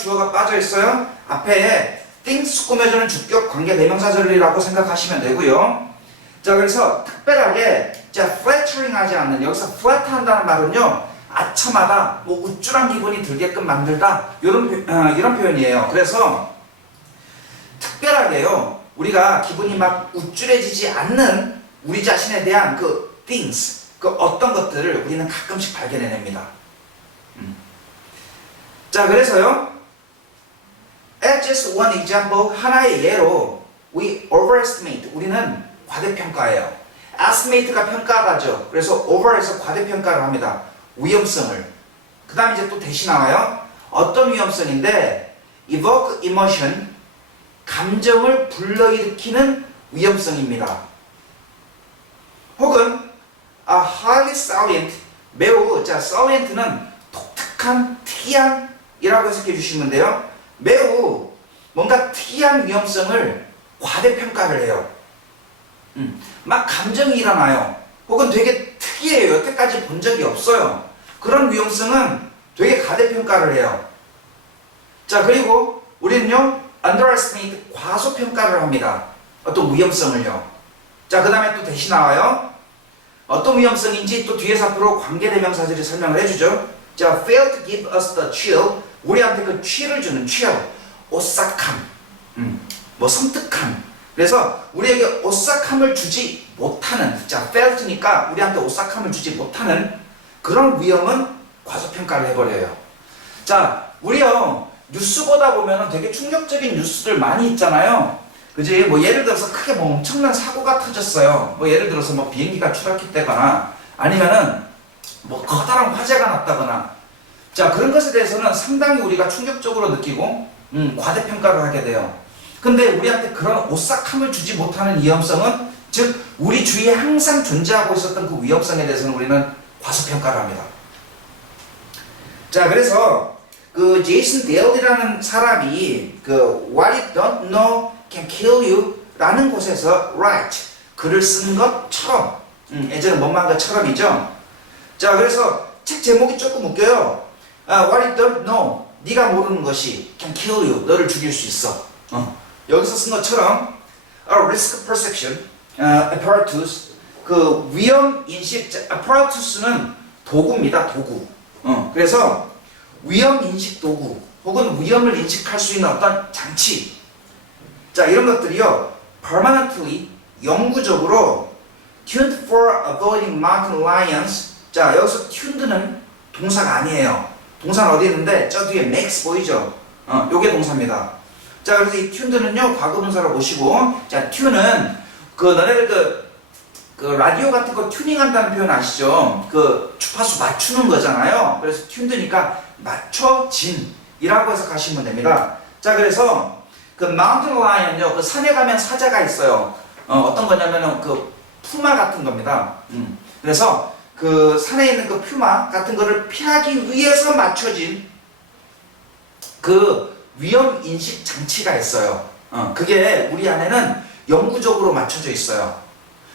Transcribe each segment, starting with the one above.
주어가 빠져 있어요. 앞에 things 꾸며주는 주격 관계 대명사절이라고 생각하시면 되고요. 자, 그래서 특별하게 자, flattering 하지 않는, 여기서 flat 한다는 말은요, 아첨하다, 뭐 우쭐한 기분이 들게끔 만들다, 이런 표현이에요. 그래서 특별하게요, 우리가 기분이 막 우쭐해지지 않는 우리 자신에 대한 그 things, 그 어떤 것들을 우리는 가끔씩 발견해냅니다. 자, 그래서요, as just one example, 하나의 예로 we overestimate, 우리는 과대평가해요. estimate가 평가하다죠. 그래서 over에서 과대평가를 합니다. 위험성을. 그 다음에 이제 또 대시 나와요. 어떤 위험성인데 evoke emotion, 감정을 불러일으키는 위험성입니다. 혹은 a highly salient, 매우, 자, salient는 독특한, 특이한 이라고 해석해 주시면 돼요. 매우 뭔가 특이한 위험성을 과대평가를 해요. 막 감정이 일어나요. 혹은 되게 특이해요. 여태까지 본 적이 없어요. 그런 위험성은 되게 과대평가를 해요. 자, 그리고 우리는요, underestimate, 과소평가를 합니다. 어떤 위험성을요. 자, 그 다음에 또 대시 나와요. 어떤 위험성인지 또 뒤에서 앞으로 관계대명사들이 설명을 해주죠. 자, fail to give us the chill, 우리한테 그 chill을 주는 chill, 오싹함, 뭐 섬뜩함. 그래서 우리에게 오싹함을 주지 못하는, 자, failt니까 우리한테 오싹함을 주지 못하는 그런 위험은 과소평가를 해버려요. 자, 우리요, 뉴스 보다 보면 되게 충격적인 뉴스들 많이 있잖아요. 그지? 뭐 예를 들어서 크게 뭐 엄청난 사고가 터졌어요. 뭐 예를 들어서 뭐 비행기가 추락했다거나 아니면은 뭐 커다란 화재가 났다거나, 자, 그런 것에 대해서는 상당히 우리가 충격적으로 느끼고 과대평가를 하게 돼요. 근데 우리한테 그런 오싹함을 주지 못하는 위험성은, 즉 우리 주위에 항상 존재하고 있었던 그 위험성에 대해서는 우리는 과소평가를 합니다. 자, 그래서 그 제이슨 데일이라는 사람이 그 What you don't know can kill you 라는 곳에서 write, 글을 쓴 것처럼, 예전에 뭐만 것처럼이죠. 자, 그래서 책 제목이 조금 웃겨요. What you don't know, 네가 모르는 것이 can kill you, 너를 죽일 수 있어. 여기서 쓴 것처럼 a risk perception apparatus, 그 위험 인식, apparatus는 도구입니다. 도구. 그래서 위험 인식 도구 혹은 위험을 인식할 수 있는 어떤 장치, 자, 이런 것들이요, permanently, 영구적으로 tuned for avoiding mountain lions. 자, 여기서 tuned는 동사가 아니에요. 동사는 어디 있는데 저 뒤에 makes 보이죠? 요게 동사입니다. 자, 그래서 이 tuned는요, 과거분사로 보시고, 자, tune은 그 너네들 그 라디오 같은 거 튜닝한다는 표현 아시죠? 그 주파수 맞추는 거잖아요. 그래서 tuned니까 맞춰진이라고 해서 가시면 됩니다. 자, 그래서 그 마운틴 라이언요, 그 산에 가면 사자가 있어요. 어떤 거냐면은 그 푸마 같은 겁니다. 그래서 그 산에 있는 그 퓨마 같은 거를 피하기 위해서 맞춰진 그 위험 인식 장치가 있어요. 그게 우리 안에는 영구적으로 맞춰져 있어요.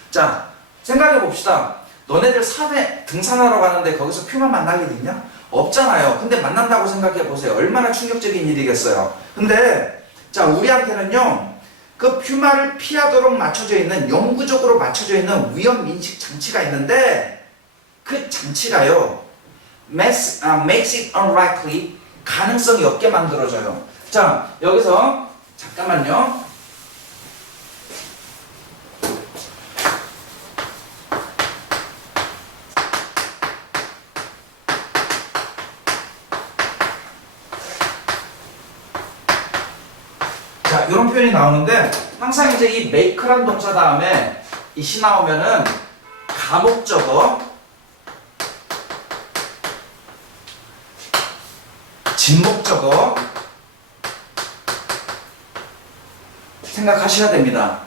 자, 생각해 봅시다. 너네들 산에 등산하러 가는데 거기서 퓨마 만날 일 있냐? 없잖아요. 근데 만난다고 생각해 보세요. 얼마나 충격적인 일이겠어요. 근데 자, 우리한테는요, 그 퓨마를 피하도록 맞춰져 있는, 영구적으로 맞춰져 있는 위험 인식 장치가 있는데, 그 장치가요, makes it unlikely, 가능성이 없게 만들어져요. 자, 여기서 잠깐만요. 자, 이런 표현이 나오는데, 항상 이제 이 make란 동사 다음에 이시 나오면은 가목적어, 진목적어 생각하셔야 됩니다.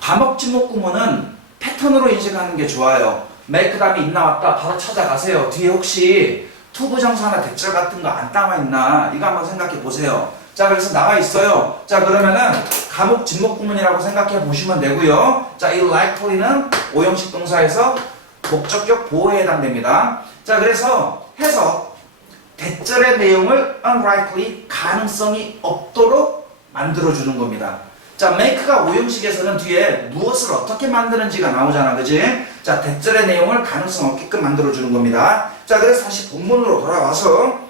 과목 진목 구문은 패턴으로 인식하는 게 좋아요. make 다음에 인 나왔다, 바로 찾아가세요. 뒤에 혹시 투부정사나 대절 같은 거 안 나와 있나, 이거 한번 생각해 보세요. 자, 그래서 나와 있어요. 자, 그러면은 과목 진목 구문이라고 생각해 보시면 되고요. 자, 이 likely는 오형식 동사에서 목적격 보호에 해당됩니다. 자, 그래서 해석, 대절의 내용을 unlikely, 가능성이 없도록 만들어주는 겁니다. 자, make가 오형식에서는 뒤에 무엇을 어떻게 만드는지가 나오잖아, 그지? 자, 대절의 내용을 가능성 없게끔 만들어주는 겁니다. 자, 그래서 다시 본문으로 돌아와서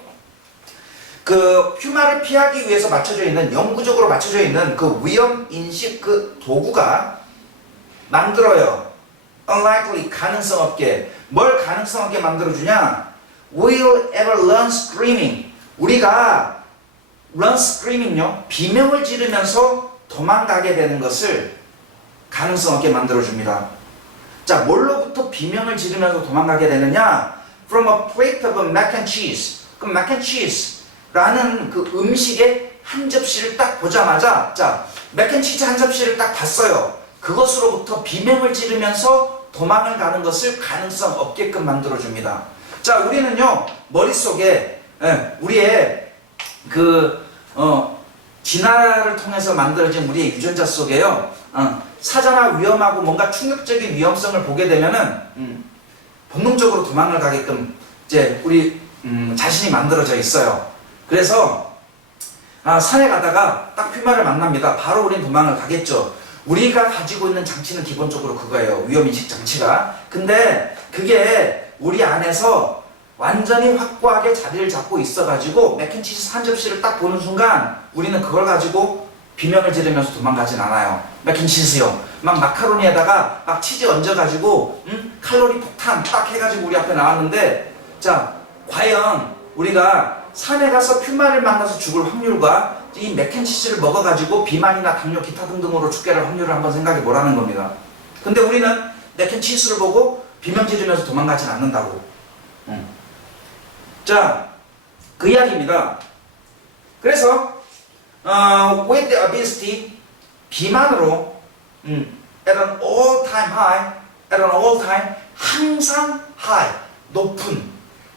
그 퓨마를 피하기 위해서 맞춰져 있는, 영구적으로 맞춰져 있는 그 위험 인식 그 도구가 만들어요. unlikely, 가능성 없게. 뭘 가능성 없게 만들어주냐? Will ever learn screaming. 우리가 learn screaming요, 비명을 지르면서 도망가게 되는 것을 가능성 없게 만들어줍니다. 자, 뭘로부터 비명을 지르면서 도망가게 되느냐? From a plate of mac and cheese. 그 mac and cheese 라는 그 음식의 한 접시를 딱 보자마자, 자, mac and cheese 한 접시를 딱 봤어요. 그것으로부터 비명을 지르면서 도망을 가는 것을 가능성 없게끔 만들어줍니다. 자, 우리는요, 머릿속에, 우리의 진화를 통해서 만들어진 우리의 유전자 속에요, 사자나 위험하고 뭔가 충격적인 위험성을 보게 되면은, 본능적으로 도망을 가게끔 이제 우리, 자신이 만들어져 있어요. 그래서, 산에 가다가 딱 퓨마를 만납니다. 바로 우린 도망을 가겠죠. 우리가 가지고 있는 장치는 기본적으로 그거예요. 위험인식 장치가. 근데 그게 우리 안에서 완전히 확고하게 자리를 잡고 있어가지고 맥앤치즈 한 접시를 딱 보는 순간 우리는 그걸 가지고 비명을 지르면서 도망가진 않아요. 맥앤치즈요. 막 마카로니에다가 막 치즈 얹어가지고 칼로리 폭탄 딱 해가지고 우리 앞에 나왔는데, 자, 과연 우리가 산에 가서 퓨마를 만나서 죽을 확률과 이 맥앤치즈를 먹어가지고 비만이나 당뇨 기타 등등으로 죽게 될 확률을 한번 생각해 보라는 겁니다. 근데 우리는 맥앤치즈를 보고 비명 지르면서 도망가진 않는다고. 자, 그 이야기입니다. 그래서 with the obesity, 비만으로 at an all-time high, at an all-time, 항상 high, 높은,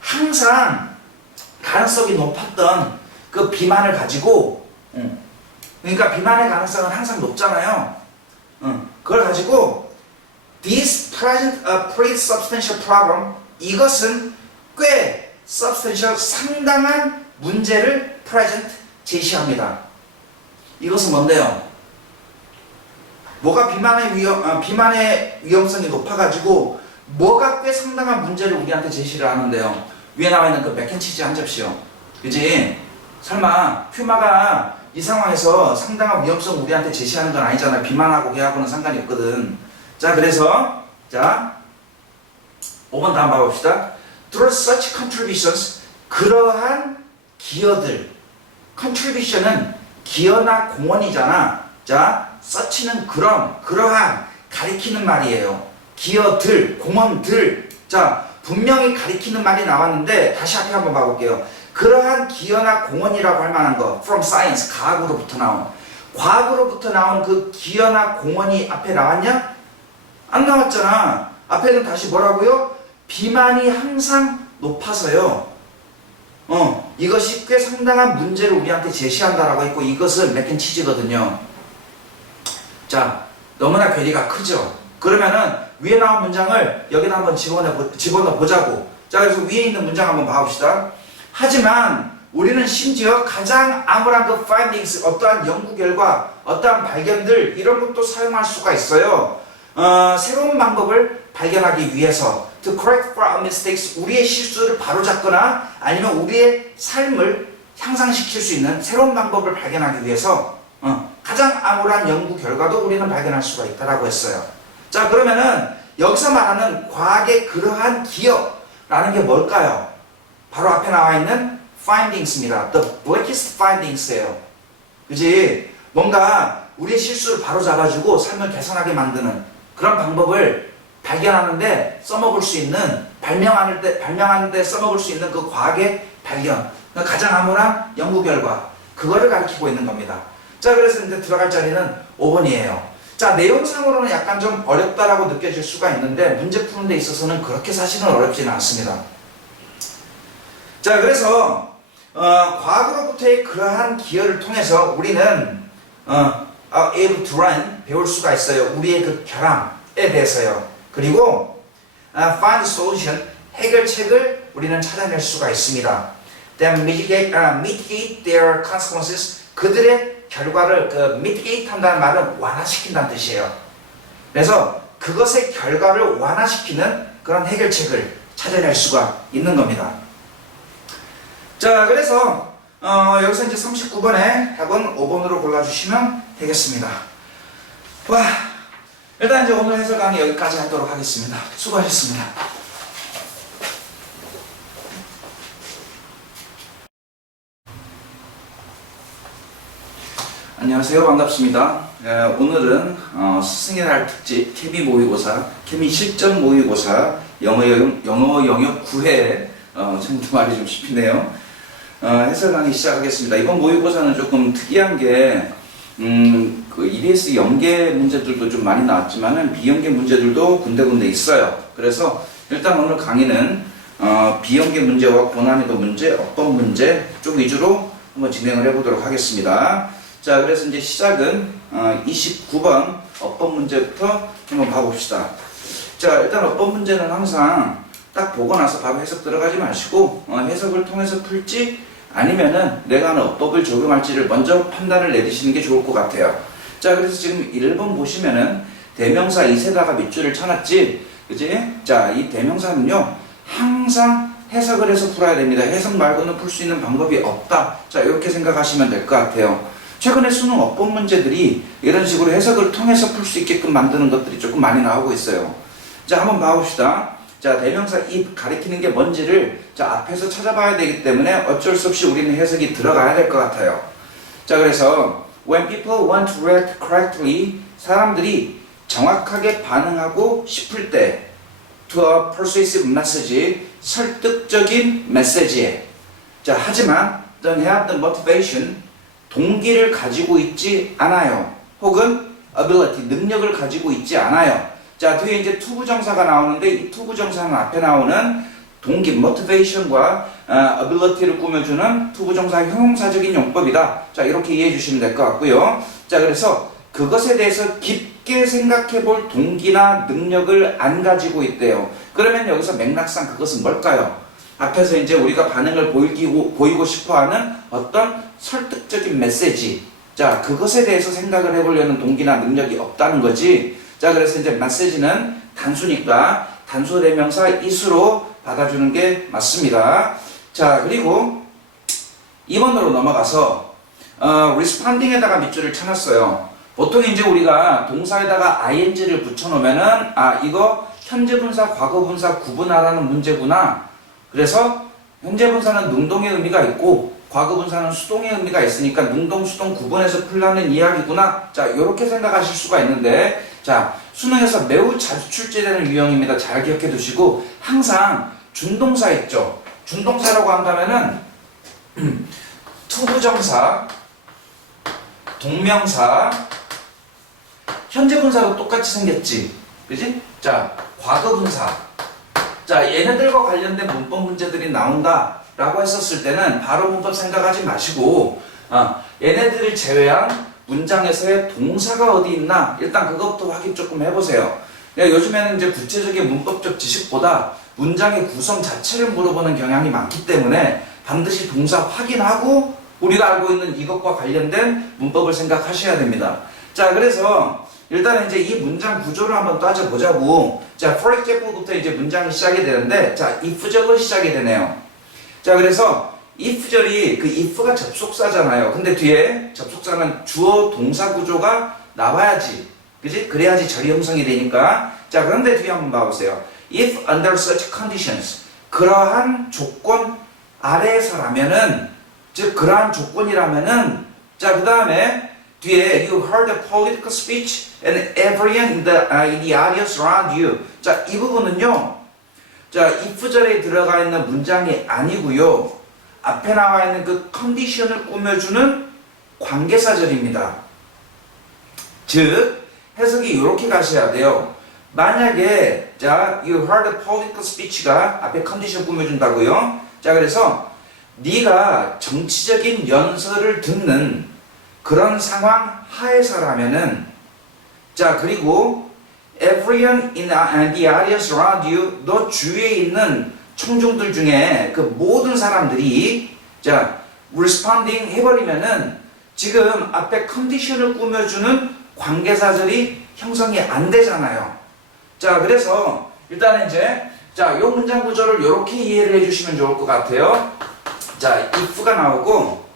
항상 가능성이 높았던 그 비만을 가지고, 그러니까 비만의 가능성은 항상 높잖아요. 그걸 가지고 this present a pretty substantial problem, 이것은 꽤 substantial, 상당한 문제를 present, 제시합니다. 이것은 뭔데요? 뭐가 비만의 위험성이 높아가지고 뭐가 꽤 상당한 문제를 우리한테 제시를 하는데요. 위에 나와 있는 그 맥앤치즈 한 접시요. 그지? 설마 퓨마가 이 상황에서 상당한 위험성 우리한테 제시하는 건 아니잖아요. 비만하고 걔하고는 상관이 없거든. 자, 그래서 자 5번 다음 봐봅시다. Through such contributions, 그러한 기여들, contribution은 기여나 공헌이잖아. 자, such는 그러한 가리키는 말이에요. 기여들, 공헌들. 자, 분명히 가리키는 말이 나왔는데 다시 앞에 한번 봐볼게요. 그러한 기여나 공헌이라고 할 만한 거, from science, 과학으로부터 나온 그 기여나 공헌이 앞에 나왔냐? 안 나왔잖아. 앞에는 다시 뭐라고요? 비만이 항상 높아서요. 이것이 꽤 상당한 문제를 우리한테 제시한다라고 했고, 이것은 맥앤치즈거든요. 자, 너무나 괴리가 크죠. 그러면은 위에 나온 문장을 여기다 한번 집어넣어 보자고. 자, 그래서 위에 있는 문장 한번 봐봅시다. 하지만 우리는 심지어 가장 암울한 그 findings, 어떠한 연구 결과, 어떠한 발견들, 이런 것도 사용할 수가 있어요. 새로운 방법을 발견하기 위해서 to correct for our mistakes, 우리의 실수를 바로잡거나 아니면 우리의 삶을 향상시킬 수 있는 새로운 방법을 발견하기 위해서 가장 암울한 연구 결과도 우리는 발견할 수가 있다라고 했어요. 자, 그러면은 여기서 말하는 과학의 그러한 기여라는 게 뭘까요? 바로 앞에 나와 있는 findings입니다. The blackest findings예요. 그지? 뭔가 우리의 실수를 바로잡아주고 삶을 개선하게 만드는 그런 방법을 발견하는데 써먹을 수 있는, 발명하는데 써먹을 수 있는 그 과학의 발견, 가장 암울한 연구 결과, 그거를 가리키고 있는 겁니다. 자, 그래서 이제 들어갈 자리는 5번이에요. 자, 내용상으로는 약간 좀 어렵다라고 느껴질 수가 있는데 문제 푸는 데 있어서는 그렇게 사실은 어렵지는 않습니다. 자, 그래서 과학으로부터의 그러한 기여를 통해서 우리는 able to learn, 배울 수가 있어요. 우리의 그 결함에 대해서요. 그리고 find solution, 해결책을 우리는 찾아낼 수가 있습니다. then mitigate their consequences. 그들의 결과를 mitigate 한다는 말은 완화시킨다는 뜻이에요. 그래서 그것의 결과를 완화시키는 그런 해결책을 찾아낼 수가 있는 겁니다. 자, 그래서 여기서 이제 39번에 답은 5번으로 골라주시면 되겠습니다. 와, 일단 이제 오늘 해설 강의 여기까지 하도록 하겠습니다. 수고하셨습니다. 안녕하세요. 반갑습니다. 오늘은 스승의 날 특집 케미 모의고사, 케미 실전 모의고사 영어 영역 9회 정도 말이 좀 씹히네요. 해설 강의 시작하겠습니다. 이번 모의고사는 조금 특이한 게 그 EBS 연계 문제들도 좀 많이 나왔지만은 비연계 문제들도 군데군데 있어요. 그래서 일단 오늘 강의는 비연계 문제와 고난이도 문제, 어법 문제 쪽 위주로 한번 진행을 해보도록 하겠습니다. 자, 그래서 이제 시작은 29번 어법 문제부터 한번 봐봅시다. 자, 일단 어법 문제는 항상 딱 보고 나서 바로 해석 들어가지 마시고 해석을 통해서 풀지 아니면은 내가 하는 어법을 적용할지를 먼저 판단을 내리시는 게 좋을 것 같아요. 자, 그래서 지금 1번 보시면은 대명사 이세다가 밑줄을 쳐놨지, 그지? 자, 이 대명사는요 항상 해석을 해서 풀어야 됩니다. 해석 말고는 풀 수 있는 방법이 없다. 자, 이렇게 생각하시면 될 것 같아요. 최근에 수능 어법 문제들이 이런 식으로 해석을 통해서 풀 수 있게끔 만드는 것들이 조금 많이 나오고 있어요. 자, 한번 봐봅시다. 자, 대명사 이 가리키는 게 뭔지를 자 앞에서 찾아봐야 되기 때문에 어쩔 수 없이 우리는 해석이 들어가야 될 것 같아요. 자, 그래서 when people want to react correctly, 사람들이 정확하게 반응하고 싶을 때 to a persuasive message, 설득적인 메시지에 자, 하지만 don't have the motivation, 동기를 가지고 있지 않아요. 혹은 ability, 능력을 가지고 있지 않아요. 자, 뒤에 이제 투부정사가 나오는데 이 투부정사는 앞에 나오는 동기, motivation과 ability를 꾸며주는 투부정사 형용사적인 용법이다. 자, 이렇게 이해해 주시면 될 것 같고요. 자, 그래서 그것에 대해서 깊게 생각해 볼 동기나 능력을 안 가지고 있대요. 그러면 여기서 맥락상 그것은 뭘까요? 앞에서 이제 우리가 반응을 보이고 싶어하는 어떤 설득적인 메시지, 자, 그것에 대해서 생각을 해보려는 동기나 능력이 없다는 거지. 자, 그래서 이제 메시지는 단수니까 단수대명사 is로 받아주는 게 맞습니다. 자, 그리고 2번으로 넘어가서 responding에다가 밑줄을 쳐놨어요. 보통 이제 우리가 동사에다가 ing를 붙여놓으면은 이거 현재분사, 과거분사 구분하라는 문제구나. 그래서 현재분사는 능동의 의미가 있고 과거분사는 수동의 의미가 있으니까 능동, 수동 구분해서 풀라는 이야기구나. 자, 이렇게 생각하실 수가 있는데, 자, 수능에서 매우 자주 출제되는 유형입니다. 잘 기억해 두시고, 항상 준동사 있죠. 준동사라고 한다면은 투부정사, 동명사, 현재분사도 똑같이 생겼지, 그지? 자, 과거분사. 자, 얘네들과 관련된 문법 문제들이 나온다 라고 했었을 때는 바로 문법 생각하지 마시고 얘네들을 제외한 문장에서의 동사가 어디 있나 일단 그것부터 확인 조금 해보세요. 요즘에는 이제 구체적인 문법적 지식보다 문장의 구성 자체를 물어보는 경향이 많기 때문에 반드시 동사 확인하고 우리가 알고 있는 이것과 관련된 문법을 생각하셔야 됩니다. 자, 그래서 일단 이제 이 문장 구조를 한번 따져보자고. 자, for example부터 이제 문장이 시작이 되는데, 자, if절로 시작이 되네요. 자, 그래서 if절이 그 if가 접속사잖아요. 근데 뒤에 접속사는 주어 동사 구조가 나와야지, 그지? 그래야지 절이 형성이 되니까. 자, 그런데 뒤에 한번 봐보세요. If under such conditions, 그러한 조건 아래에서라면은, 즉 그러한 조건이라면은, 자, 그 다음에 뒤에 you heard a political speech and everyone in the audience around you. 자, 이 부분은요, 자, if절에 들어가 있는 문장이 아니고요, 앞에 나와 있는 그 컨디션을 꾸며주는 관계사절입니다. 즉 해석이 이렇게 가셔야 돼요. 만약에 자, you heard a political speech가 앞에 컨디션 꾸며준다고요. 자, 그래서 네가 정치적인 연설을 듣는 그런 상황 하에서라면은, 자, 그리고 everyone in the audience around you, 너 주위에 있는 청중들 중에 그 모든 사람들이 자, responding 해버리면은 지금 앞에 컨디션을 꾸며주는 관계사절이 형성이 안 되잖아요. 자, 그래서 일단 이제 자, 요 문장 구조를 이렇게 이해를 해주시면 좋을 것 같아요. 자, if가 나오고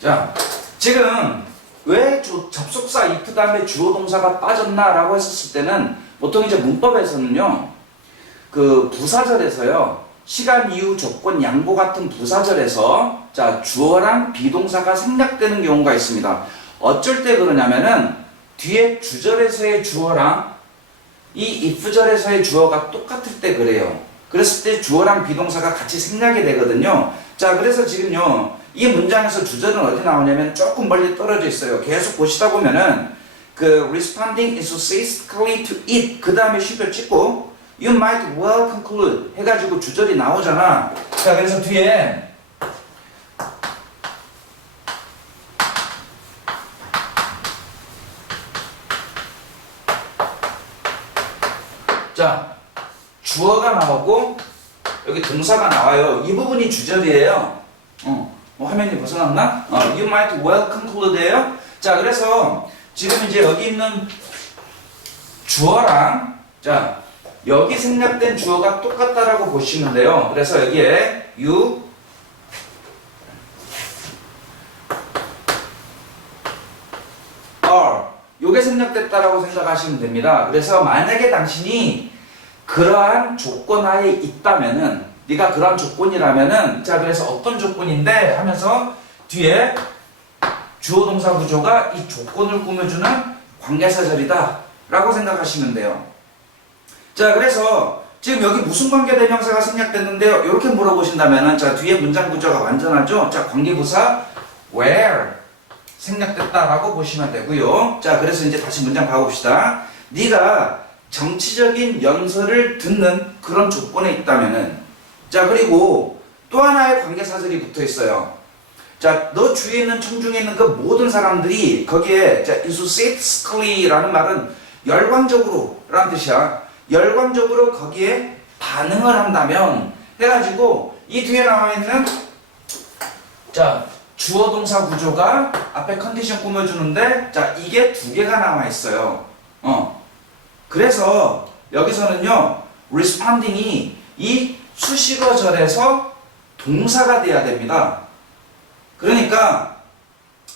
자, 지금 왜 접속사 if 다음에 주어 동사가 빠졌나라고 했었을 때는 보통 이제 문법에서는요, 그 부사절에서요, 시간, 이유, 조건, 양보 같은 부사절에서 자, 주어랑 비동사가 생략되는 경우가 있습니다. 어쩔 때 그러냐면은 뒤에 주절에서의 주어랑 이 if절에서의 주어가 똑같을 때 그래요. 그랬을 때 주어랑 비동사가 같이 생략이 되거든요. 자, 그래서 지금요, 이 문장에서 주절은 어디 나오냐면 조금 멀리 떨어져 있어요. 계속 보시다 보면은 그 responding enthusiastically to it 그 다음에 쉼표 찍고 you might well conclude 해가지고 주절이 나오잖아. 자, 그래서 뒤에 자, 주어가 나오고 여기 동사가 나와요. 이 부분이 주절이에요. 화면이 벗어났나? You might well conclude예요. 자, 그래서 지금 이제 여기 있는 주어랑 자, 여기 생략된 주어가 똑같다라고 보시면 돼요. 그래서 여기에 you are 요게 생략됐다라고 생각하시면 됩니다. 그래서 만약에 당신이 그러한 조건 하에 있다면은 네가 그러한 조건이라면은 자, 그래서 어떤 조건인데 하면서 뒤에 주어 동사 구조가 이 조건을 꾸며주는 관계사절이다 라고 생각하시면 돼요. 자, 그래서 지금 여기 무슨 관계대명사가 생략됐는데요, 이렇게 물어보신다면은 자, 뒤에 문장 구조가 완전하죠. 자, 관계부사 where 생략됐다라고 보시면 되고요. 자, 그래서 이제 다시 문장 봐봅시다. 네가 정치적인 연설을 듣는 그런 조건에 있다면은 자, 그리고 또 하나의 관계사절이 붙어 있어요. 자, 너 주위에 있는 청중에 있는 그 모든 사람들이 거기에 자, enthusiastically라는 말은 열광적으로 라는 뜻이야. 열광적으로 거기에 반응을 한다면 해가지고 이 뒤에 나와 있는 자, 주어 동사 구조가 앞에 컨디션 꾸며주는데 자, 이게 두 개가 나와 있어요. 그래서 여기서는요, responding이 이 수식어절에서 동사가 돼야 됩니다. 그러니까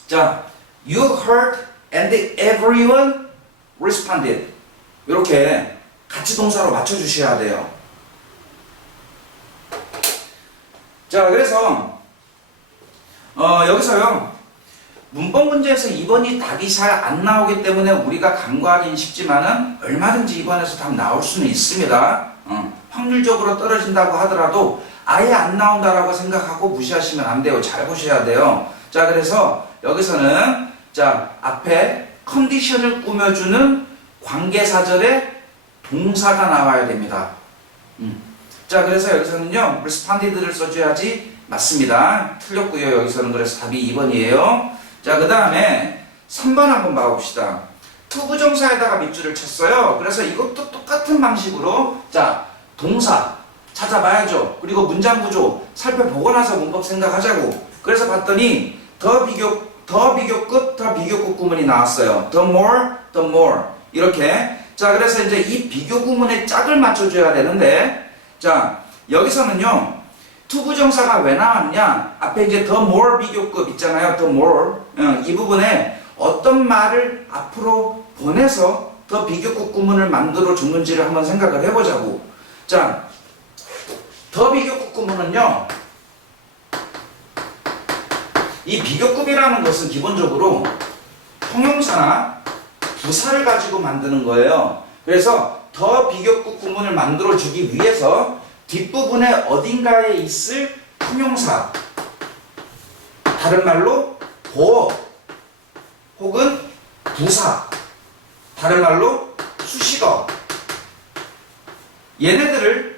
자, you heard and everyone responded 이렇게 같이 동사로 맞춰주셔야 돼요. 자, 그래서 여기서요, 문법 문제에서 2번이 답이 잘 안 나오기 때문에 우리가 간과하기는 쉽지만은 얼마든지 2번에서 답 나올 수는 있습니다. 확률적으로 떨어진다고 하더라도 아예 안 나온다라고 생각하고 무시하시면 안 돼요. 잘 보셔야 돼요. 자, 그래서 여기서는 자, 앞에 컨디션을 꾸며주는 관계사절에 동사가 나와야 됩니다. 자, 그래서 여기서는요, responded를 써줘야지 맞습니다. 틀렸고요. 여기서는 그래서 답이 2번이에요. 자, 그 다음에 3번 한번 봐봅시다. 투부정사에다가 밑줄을 쳤어요. 그래서 이것도 똑같은 방식으로 자, 동사 찾아봐야죠. 그리고 문장 구조 살펴보고 나서 문법 생각하자고. 그래서 봤더니 더 비교급 구문이 나왔어요. the more 이렇게. 자, 그래서 이제 이 비교 구문의 짝을 맞춰줘야 되는데 자, 여기서는요, 투부정사가 왜 나왔냐? 앞에 이제 the more 비교급 있잖아요. the more. 이 부분에 어떤 말을 앞으로 보내서 더 비교급 구문을 만들어 줬는지를 한번 생각을 해보자고. 자, 더 비교급 구문은요, 이 비교급이라는 것은 기본적으로 형용사나 부사를 가지고 만드는 거예요. 그래서 더 비교급 구문을 만들어 주기 위해서 뒷부분에 어딘가에 있을 형용사, 다른 말로 보어 혹은 부사, 다른 말로 수식어, 얘네들을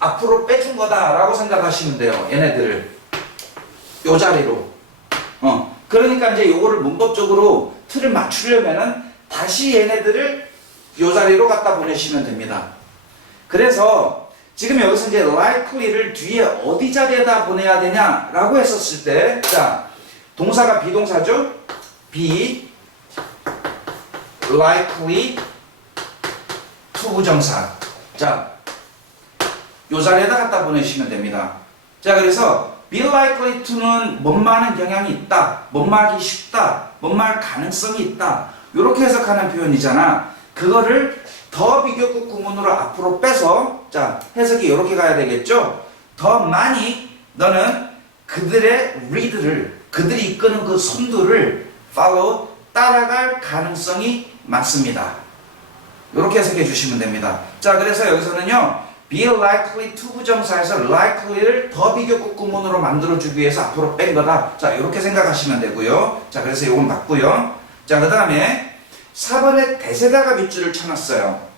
앞으로 빼준 거다라고 생각하시면 돼요. 얘네들을 요 자리로. 그러니까 이제 요거를 문법적으로 틀을 맞추려면은 다시 얘네들을 요 자리로 갖다 보내시면 됩니다. 그래서 지금 여기서 이제 likely를 뒤에 어디 자리에다 보내야 되냐라고 했었을 때, 자, 동사가 비동사죠? be likely to 부정사. 자, 요 자리에다 갖다 보내시면 됩니다. 자, 그래서 be likely to는 뭐뭐하는 경향이 있다, 뭐뭐하기 쉽다, 뭐뭐할 가능성이 있다, 이렇게 해석하는 표현이잖아. 그거를 더 비교급 구문으로 앞으로 빼서, 자, 해석이 이렇게 가야 되겠죠? 더 많이 너는 그들의 리드를, 그들이 이끄는 그 선두를 follow, 따라갈 가능성이 많습니다. 이렇게 해석해 주시면 됩니다. 자, 그래서 여기서는요, be likely to 부정사에서 likely를 더 비교급 구문으로 만들어주기 위해서 앞으로 뺀 거다. 자, 이렇게 생각하시면 되고요. 자, 그래서 이건 맞고요. 자, 그 다음에 4번에 대세다가 밑줄을 쳐놨어요.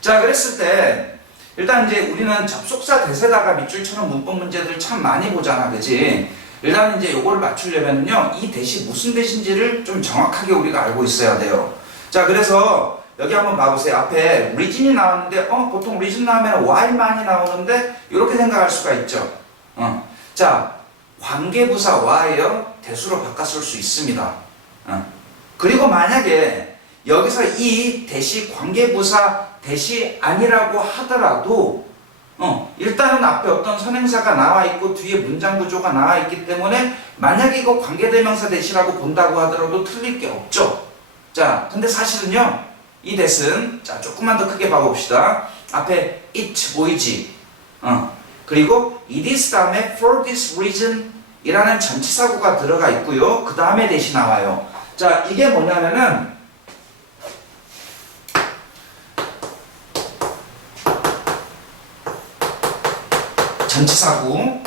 자, 그랬을 때 일단 이제 우리는 접속사 대세다가 밑줄 쳐놓은 문법 문제들 참 많이 보잖아, 그지? 일단 이제 요거를 맞추려면요, 이 대시 무슨 대신지를 좀 정확하게 우리가 알고 있어야 돼요. 자, 그래서 여기 한번 봐보세요. 앞에 reason이 나왔는데, 보통 reason 나오면 why만이 나오는데, 이렇게 생각할 수가 있죠. 자, 관계부사 why요, 대수로 바꿨을 수 있습니다. 그리고 만약에 여기서 이 대시 관계부사 대시 아니라고 하더라도, 일단은 앞에 어떤 선행사가 나와 있고 뒤에 문장 구조가 나와 있기 때문에 만약에 이거 관계대명사 대시라고 본다고 하더라도 틀릴 게 없죠. 자, 근데 사실은요, 이 대신, 자, 조금만 더 크게 봐봅시다. 앞에 it 보이지? 그리고 it is 다음에 for this reason 이라는 전치사구가 들어가 있고요. 그 다음에 대시 나와요. 자, 이게 뭐냐면은, 전치사구,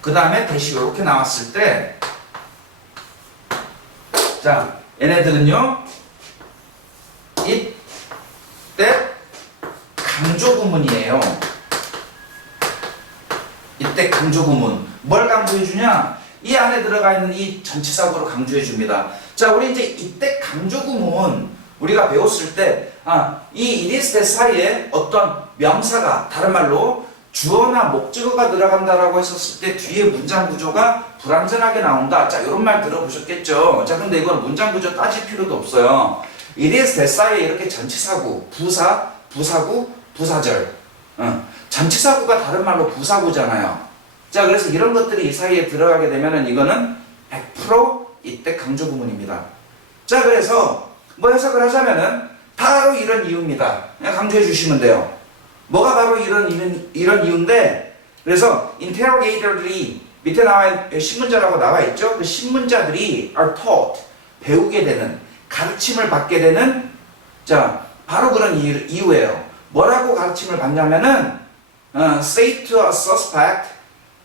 그 다음에 대시 이렇게 나왔을 때, 자, 얘네들은요, 이때 강조구문이에요. 이때 강조구문. 뭘 강조해주냐? 이 안에 들어가 있는 이 전치사구로 강조해줍니다. 자, 우리 이제 이때 강조구문 우리가 배웠을 때, 이 it is that 사이에 어떤 명사가, 다른 말로 주어나 목적어가 들어간다라고 했었을 때 뒤에 문장 구조가 불완전하게 나온다. 자, 이런 말 들어보셨겠죠? 자, 근데 이건 문장 구조 따질 필요도 없어요. it is that 사이에 이렇게 전치사구, 부사, 부사구, 부사절. 전치사구가 다른 말로 부사구잖아요. 자, 그래서 이런 것들이 이 사이에 들어가게 되면은 이거는 100% 이때 강조구문입니다. 자, 그래서 뭐 해석을 하자면은 바로 이런 이유입니다. 그냥 강조해 주시면 돼요. 뭐가 바로 이런 이유인데, 그래서 interrogator들이 밑에 신문자라고 나와 있죠. 그 신문자들이 are taught, 배우게 되는, 가르침을 받게 되는, 자, 바로 그런 이유예요. 뭐라고 가르침을 받냐면은 say to a suspect,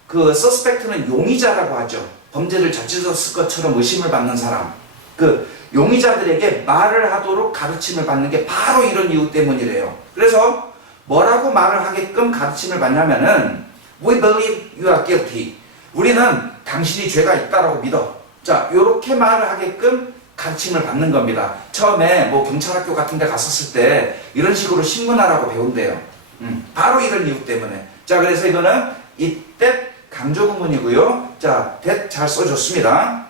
그 suspect는 용의자라고 하죠. 범죄를 저질렀을 것처럼 의심을 받는 사람. 그 용의자들에게 말을 하도록 가르침을 받는 게 바로 이런 이유 때문이래요. 그래서 뭐라고 말을 하게끔 가르침을 받냐면은 We believe you are guilty. 우리는 당신이 죄가 있다라고 믿어. 자, 요렇게 말을 하게끔 가르침을 받는 겁니다. 처음에 뭐 경찰학교 같은 데 갔었을 때 이런 식으로 신문하라고 배운대요. 바로 이런 이유 때문에. 자, 그래서 이거는 이때 강조구문이고요. 자, that 잘 써줬습니다.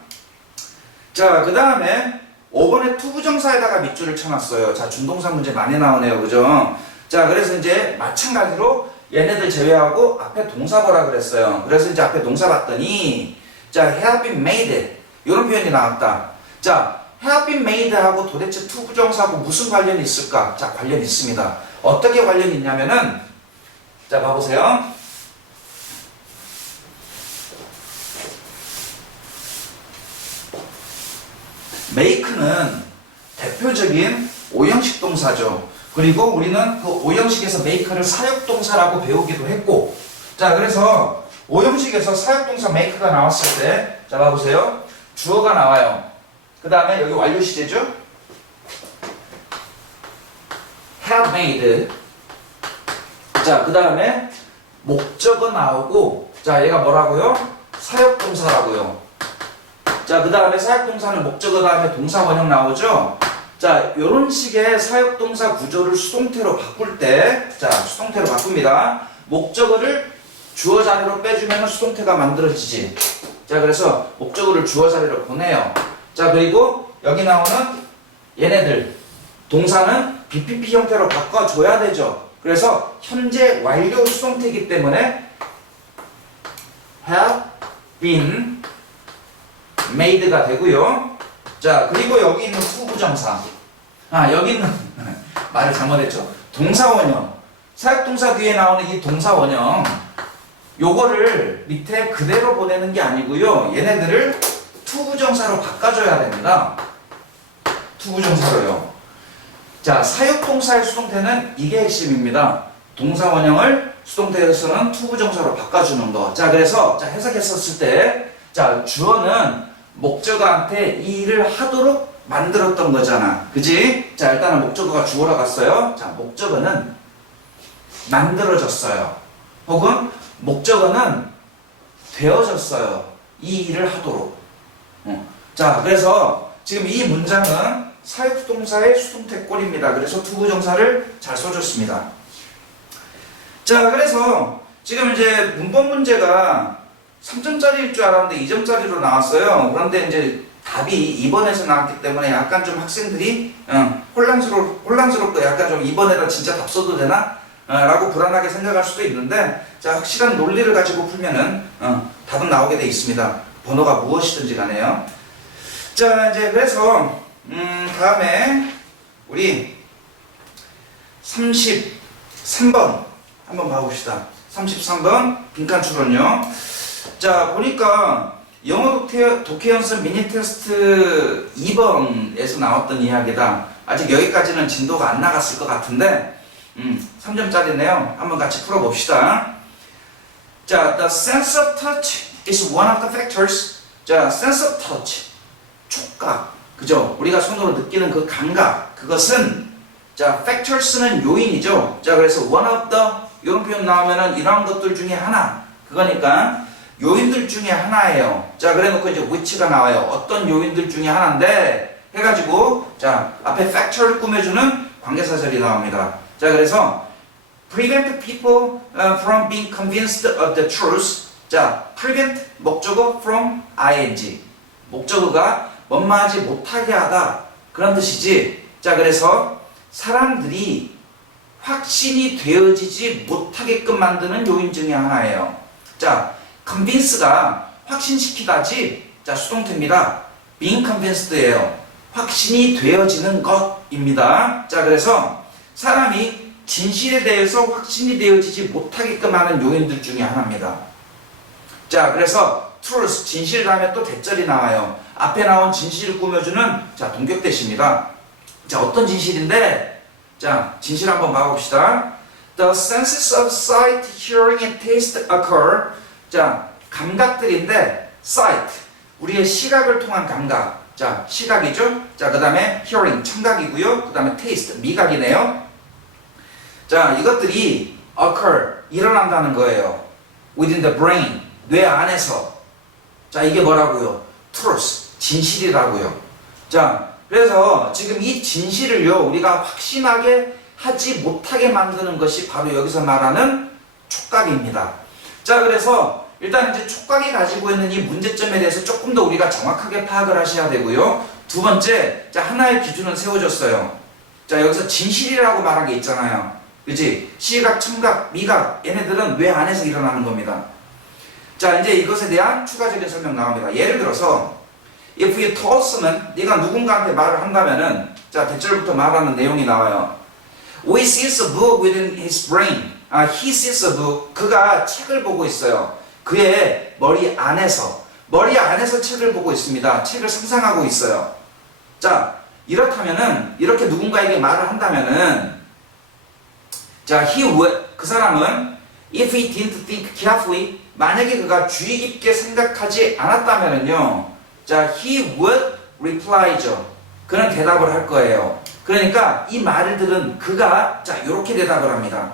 자, 그 다음에 5번에 투부정사에다가 밑줄을 쳐놨어요. 자, 준동사 문제 많이 나오네요. 그죠? 자, 그래서 이제 마찬가지로 얘네들 제외하고 앞에 동사 보라 그랬어요. 그래서 이제 앞에 동사 봤더니, 자, have been made. 이런 표현이 나왔다. 자, have been made 하고 도대체 투부정사하고 무슨 관련이 있을까? 자, 관련이 있습니다. 어떻게 관련이 있냐면은, 자, 봐보세요. make는 대표적인 오형식 동사죠. 그리고 우리는 그 오형식에서 make를 사역동사라고 배우기도 했고, 자, 그래서 오형식에서 사역동사 make가 나왔을 때, 자, 봐보세요. 주어가 나와요. 그 다음에 여기 완료 시제죠? have made. 자, 그 다음에 목적어 나오고, 자, 얘가 뭐라고요? 사역동사라고요. 자, 그 다음에 사역동사는 목적어 다음에 동사 원형 나오죠? 자, 요런 식의 사역동사 구조를 수동태로 바꿀 때, 자, 수동태로 바꿉니다. 목적어를 주어 자리로 빼주면 수동태가 만들어지지. 자, 그래서 목적어를 주어 자리로 보내요. 자, 그리고 여기 나오는 얘네들, 동사는 BPP 형태로 바꿔줘야 되죠. 그래서 현재 완료 수동태이기 때문에 have been made가 되고요. 자, 그리고 여기 있는 투부정사. 여기 있는 말을 잘못했죠. 동사원형. 사역동사 뒤에 나오는 이 동사원형. 요거를 밑에 그대로 보내는 게 아니고요. 얘네들을 투부정사로 바꿔줘야 됩니다. 투부정사로요. 자, 사역동사의 수동태는 이게 핵심입니다. 동사원형을 수동태에서는 투부정사로 바꿔주는 거. 자, 그래서 자, 해석했었을 때, 자, 주어는 목적어한테 이 일을 하도록 만들었던 거잖아. 그지? 자, 일단은 목적어가 주어로 갔어요. 자, 목적어는 만들어졌어요. 혹은 목적어는 되어졌어요. 이 일을 하도록. 자, 그래서 지금 이 문장은 사역동사의 수동태 꼴입니다. 그래서 투부정사를 잘 써줬습니다. 자, 그래서 지금 이제 문법 문제가 3점짜리일 줄 알았는데 2점짜리로 나왔어요. 그런데 이제 답이 2번에서 나왔기 때문에 약간 좀 학생들이 혼란스럽고 약간 좀 2번에다 진짜 답 써도 되나? 라고 불안하게 생각할 수도 있는데, 자, 확실한 논리를 가지고 풀면은 답은 나오게 돼 있습니다. 번호가 무엇이든지 간에요. 자, 이제 그래서 다음에 우리 33번 한번 봐봅시다. 33번 빈칸 추론요. 자, 보니까 영어 독해 연습 미니 테스트 2번에서 나왔던 이야기다. 아직 여기까지는 진도가 안 나갔을 것 같은데 3점짜리네요. 한번 같이 풀어봅시다. 자, the sense of touch is one of the factors. 자, sense of touch, 촉각, 그죠? 우리가 손으로 느끼는 그 감각, 그것은 자, factors는 요인이죠. 자, 그래서 one of the 이런 표현 나오면은 이러한 것들 중에 하나, 그거니까 요인들 중에 하나예요. 자, 그래놓고 이제 which가 나와요. 어떤 요인들 중에 하나인데 해가지고 자, 앞에 factor를 꾸며주는 관계사절이 나옵니다. 자, 그래서 prevent people from being convinced of the truth. 자, prevent 목적어 from ing. 목적어가 원마하지 못하게 하다, 그런 뜻이지. 자, 그래서 사람들이 확신이 되어지지 못하게끔 만드는 요인 중에 하나예요. 자, convince가 확신시키다지. 자, 수동태입니다. being convinced예요. 확신이 되어지는 것입니다. 자, 그래서 사람이 진실에 대해서 확신이 되어지지 못하게끔 하는 요인들 중에 하나입니다. 자, 그래서 truth, 진실 다음에 또 대절이 나와요. 앞에 나온 진실을 꾸며주는 자, 동격대시입니다. 자, 어떤 진실인데? 자, 진실 한번 봐봅시다. The senses of sight, hearing, and taste occur. 자, 감각들인데 sight, 우리의 시각을 통한 감각. 자, 시각이죠? 자, 그 다음에 hearing, 청각이고요. 그 다음에 taste, 미각이네요. 자, 이것들이 occur, 일어난다는 거예요. within the brain, 뇌 안에서. 자, 이게 뭐라고요? truth, 진실이라고요. 자, 그래서 지금 이 진실을요, 우리가 확신하게 하지 못하게 만드는 것이 바로 여기서 말하는 촉각입니다. 자, 그래서 일단 이제 촉각이 가지고 있는 이 문제점에 대해서 조금 더 우리가 정확하게 파악을 하셔야 되고요. 두 번째, 자, 하나의 기준은 세워졌어요. 자, 여기서 진실이라고 말한 게 있잖아요. 그치? 시각, 청각, 미각, 얘네들은 뇌 안에서 일어나는 겁니다. 자, 이제 이것에 대한 추가적인 설명 나옵니다. 예를 들어서 if you told someone, 네가 누군가한테 말을 한다면은, 자, 대절부터 말하는 내용이 나와요. We sees a book within his brain. He sees a book. 그가 책을 보고 있어요. 그의 머리 안에서 책을 보고 있습니다. 책을 상상하고 있어요. 자, 이렇다면은, 이렇게 누군가에게 말을 한다면은, 자, 그 사람은 if he didn't think carefully, 만약에 그가 주의 깊게 생각하지 않았다면은요, 자, he would reply죠. 그는 대답을 할 거예요. 그러니까 이 말을 들은 그가 자, 이렇게 대답을 합니다.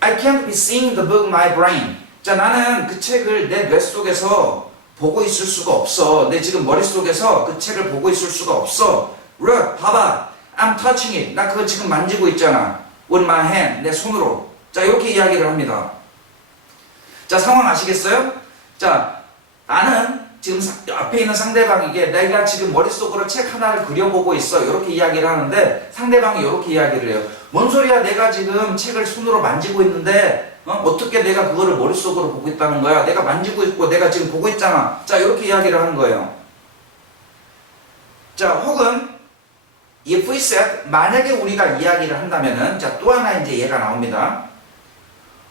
I can't be seeing the book in my brain. 자, 나는 그 책을 내 뇌 속에서 보고 있을 수가 없어. 내 지금 머릿속에서 그 책을 보고 있을 수가 없어. Look, 봐봐. I'm touching it. 나 그거 지금 만지고 있잖아. With my hand. 내 손으로. 자, 이렇게 이야기를 합니다. 자, 상황 아시겠어요? 자, 나는 지금 앞에 있는 상대방에게 내가 지금 머릿속으로 책 하나를 그려보고 있어. 이렇게 이야기를 하는데 상대방이 이렇게 이야기를 해요. 뭔 소리야? 내가 지금 책을 손으로 만지고 있는데 어떻게 내가 그거를 머릿속으로 보고 있다는 거야? 내가 만지고 있고 내가 지금 보고 있잖아. 자, 이렇게 이야기를 하는 거예요. 자, 혹은 if we said, 만약에 우리가 이야기를 한다면은, 자, 또 하나 이제 얘가 나옵니다.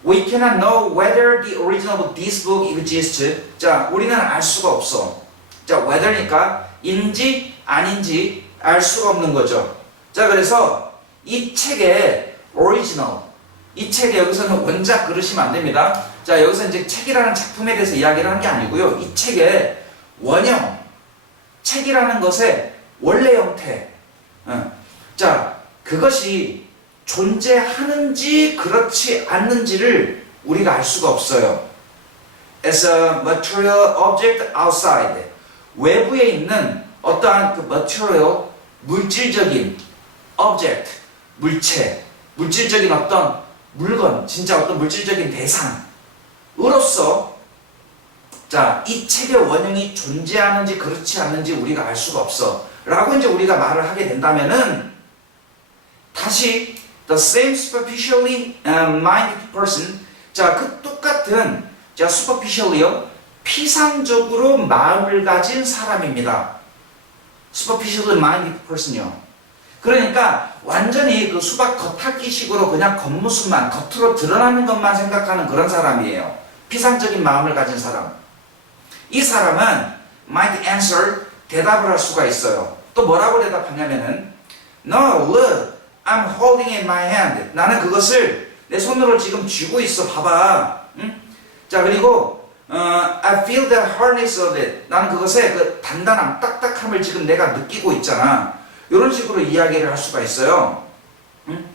We cannot know whether the original of this book exists. 자, 우리는 알 수가 없어. 자, whether니까 인지 아닌지 알 수가 없는 거죠. 자, 그래서 이 책의 original, 이 책에 여기서는 원작 그러시면 안 됩니다. 자, 여기서 이제 책이라는 작품에 대해서 이야기를 하는 게 아니고요. 이 책의 원형, 책이라는 것의 원래 형태. 자, 그것이 존재하는지 그렇지 않는지를 우리가 알 수가 없어요. As a material object outside. 외부에 있는 어떠한 그 material, 물질적인 object, 물체, 물질적인 어떤 물건, 진짜 어떤 물질적인 대상으로서 자, 이 책의 원형이 존재하는지 그렇지 않는지 우리가 알 수가 없어. 라고 이제 우리가 말을 하게 된다면은 다시 the same superficially minded person 자, 그 똑같은 자, superficially요 피상적으로 마음을 가진 사람입니다. superficially minded person이요. 그러니까 완전히 그 수박 겉핥기식으로 그냥 겉모습만 겉으로 드러나는 것만 생각하는 그런 사람이에요. 피상적인 마음을 가진 사람. 이 사람은 might answer 대답을 할 수가 있어요. 또 뭐라고 대답하냐면은 No, look, I'm holding in my hand. 나는 그것을 내 손으로 지금 쥐고 있어. 봐봐. 응? 자, 그리고 I feel the hardness of it. 나는 그것의 그 단단함, 딱딱함을 지금 내가 느끼고 있잖아. 이런 식으로 이야기를 할 수가 있어요. 응?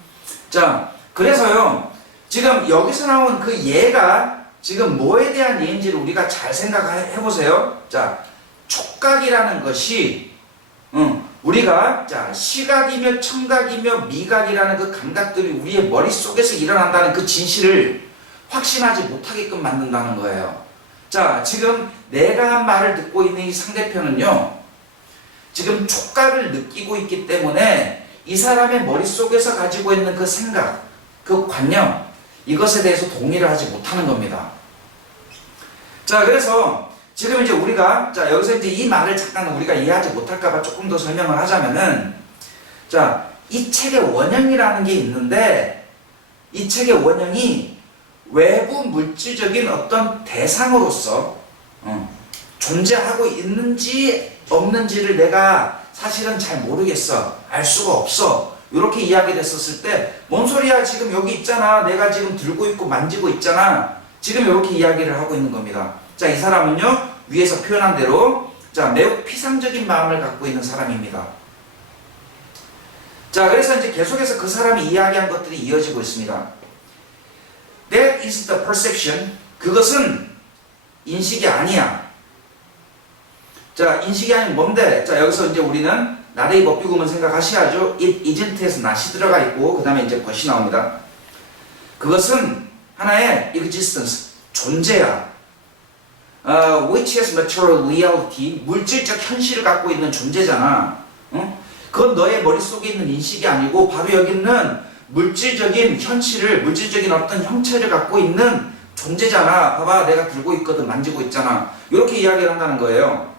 자, 그래서요. 지금 여기서 나온 그 예가 지금 뭐에 대한 예인지를 우리가 잘 생각해 보세요. 자, 촉각이라는 것이 우리가 자 시각이며 청각이며 미각이라는 그 감각들이 우리의 머릿속에서 일어난다는 그 진실을 확신하지 못하게끔 만든다는 거예요. 자, 지금 내가 한 말을 듣고 있는 이 상대편은요, 지금 촉각을 느끼고 있기 때문에 이 사람의 머릿속에서 가지고 있는 그 생각, 그 관념, 이것에 대해서 동의를 하지 못하는 겁니다. 자, 그래서 지금 이제 우리가 자 여기서 이제 이 말을 잠깐 우리가 이해하지 못할까봐 조금 더 설명을 하자면은 자, 이 책의 원형이라는 게 있는데 이 책의 원형이 외부 물질적인 어떤 대상으로서 존재하고 있는지 없는지를 내가 사실은 잘 모르겠어. 알 수가 없어. 이렇게 이야기를 했었을 때 뭔 소리야 지금 여기 있잖아. 내가 지금 들고 있고 만지고 있잖아. 지금 이렇게 이야기를 하고 있는 겁니다. 자, 이 사람은요 위에서 표현한 대로 자 매우 피상적인 마음을 갖고 있는 사람입니다. 자, 그래서 이제 계속해서 그 사람이 이야기한 것들이 이어지고 있습니다. That is the perception. 그것은 인식이 아니야. 자, 인식이 아닌 뭔데? 자, 여기서 이제 우리는 나레이 법비구문 생각하셔야죠. It isn't에서 not이 들어가 있고 그 다음에 이제 but이 나옵니다. 그것은 하나의 existence, 존재야. Which has material reality, 물질적 현실을 갖고 있는 존재잖아. 그건 너의 머릿속에 있는 인식이 아니고 바로 여기는 물질적인 현실을, 물질적인 어떤 형체를 갖고 있는 존재잖아. 봐봐, 내가 들고 있거든, 만지고 있잖아. 이렇게 이야기를 한다는 거예요.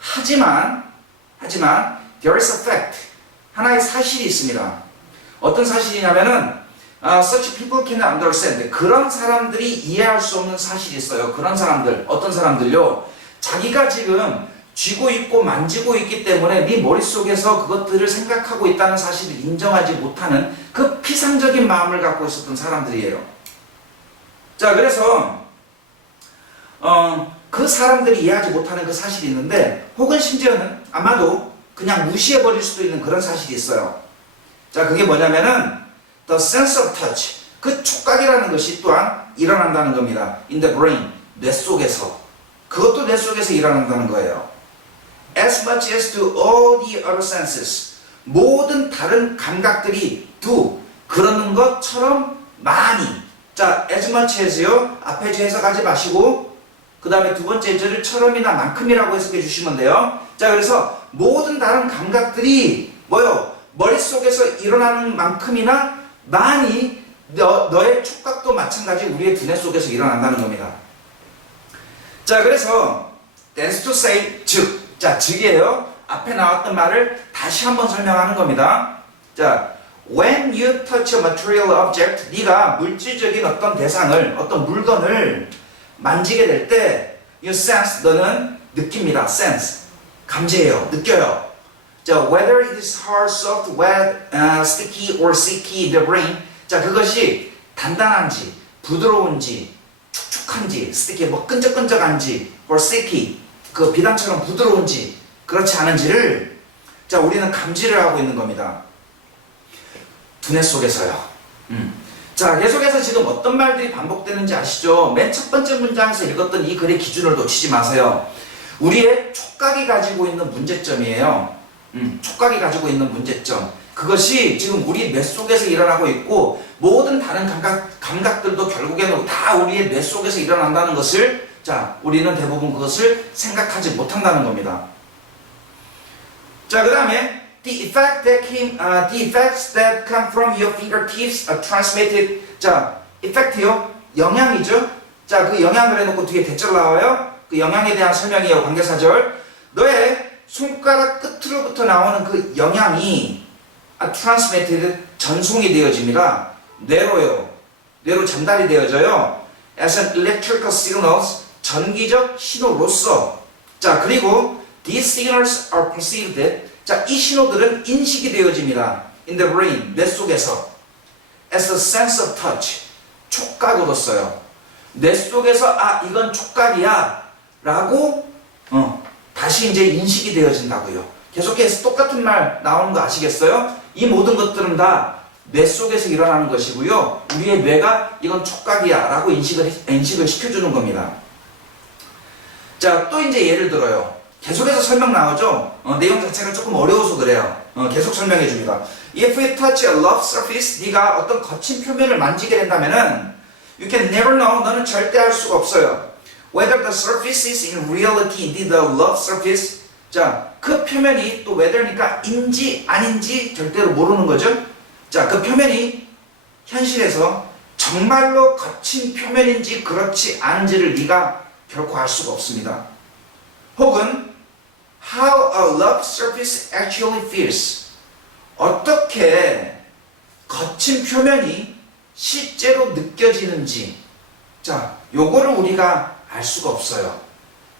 하지만 there is a fact, 하나의 사실이 있습니다. 어떤 사실이냐면은 such people cannot understand. 그런 사람들이 이해할 수 없는 사실이 있어요. 그런 사람들, 어떤 사람들요? 자기가 지금 쥐고 있고 만지고 있기 때문에 네 머릿속에서 그것들을 생각하고 있다는 사실을 인정하지 못하는 그 피상적인 마음을 갖고 있었던 사람들이에요. 자, 그래서 그 사람들이 이해하지 못하는 그 사실이 있는데 혹은 심지어는 아마도 그냥 무시해버릴 수도 있는 그런 사실이 있어요. 자, 그게 뭐냐면은 the sense of touch, 그 촉각이라는 것이 또한 일어난다는 겁니다. in the brain, 뇌 속에서. 그것도 뇌 속에서 일어난다는 거예요. As much as to all the other senses. 모든 다른 감각들이 do. 그러는 것처럼 많이. 자, as much as요. 앞에 저 해석하지 마시고 그 다음에 두 번째 절을 처럼이나 만큼이라고 해석해 주시면 돼요. 자, 그래서 모든 다른 감각들이 뭐요? 머릿속에서 일어나는 만큼이나 많이 너의 촉각도 마찬가지 우리의 두뇌 속에서 일어난다는 겁니다. 자, 그래서 that's to say, 즉, 자, 즉이에요. 앞에 나왔던 말을 다시 한번 설명하는 겁니다. 자, when you touch a material object, 네가 물질적인 어떤 대상을, 어떤 물건을 만지게 될 때 you sense, 너는 느낍니다. sense, 감지해요, 느껴요. 자, whether it is hard, soft, wet, sticky or sticky in the brain. 자, 그것이 단단한지, 부드러운지, 축축한지, sticky, 뭐 끈적끈적한지, or sticky, 그 비단처럼 부드러운지, 그렇지 않은지를 자, 우리는 감지를 하고 있는 겁니다. 두뇌 속에서요. 자, 계속해서 지금 어떤 말들이 반복되는지 아시죠? 맨 첫 번째 문장에서 읽었던 이 글의 기준을 놓치지 마세요. 우리의 촉각이 가지고 있는 문제점이에요. 촉각이 가지고 있는 문제점. 그것이 지금 우리 뇌 속에서 일어나고 있고 모든 다른 감각들도 결국에는 다 우리의 뇌 속에서 일어난다는 것을 자, 우리는 대부분 그것을 생각하지 못한다는 겁니다. 자, 그 다음에 the effects that come from your fingertips are transmitted. 자, effect요, 영향이죠. 자, 그 영향을 해놓고 뒤에 대절 나와요. 그 영향에 대한 설명이에요. 관계사절. 너의 손가락 끝으로부터 나오는 그 영향이 transmitted, 전송이 되어집니다. 뇌로요. 뇌로 전달이 되어져요. As an electrical signals, 전기적 신호로서. 자, 그리고 these signals are perceived. 자, 이 신호들은 인식이 되어집니다. In the brain, 뇌 속에서. As a sense of touch, 촉각으로서요. 뇌 속에서 아, 이건 촉각이야 라고 다시 이제 인식이 되어진다고요. 계속해서 똑같은 말 나오는 거 아시겠어요? 이 모든 것들은 다 뇌 속에서 일어나는 것이고요. 우리의 뇌가 이건 촉각이야 라고 인식을 시켜주는 겁니다. 자, 또 이제 예를 들어요. 계속해서 설명 나오죠? 내용 자체가 조금 어려워서 그래요. 계속 설명해 줍니다. If you touch a rough surface, 네가 어떤 거친 표면을 만지게 된다면은 you can never know, 너는 절대 알 수가 없어요. Whether the surface is in reality indeed the rough surface. 자, 그 표면이 또 whether니까 인지 아닌지 절대로 모르는 거죠. 자, 그 표면이 현실에서 정말로 거친 표면인지 그렇지 않은지를 네가 결코 알 수가 없습니다. 혹은 how a rough surface actually feels. 어떻게 거친 표면이 실제로 느껴지는지. 자, 요거를 우리가 알 수가 없어요.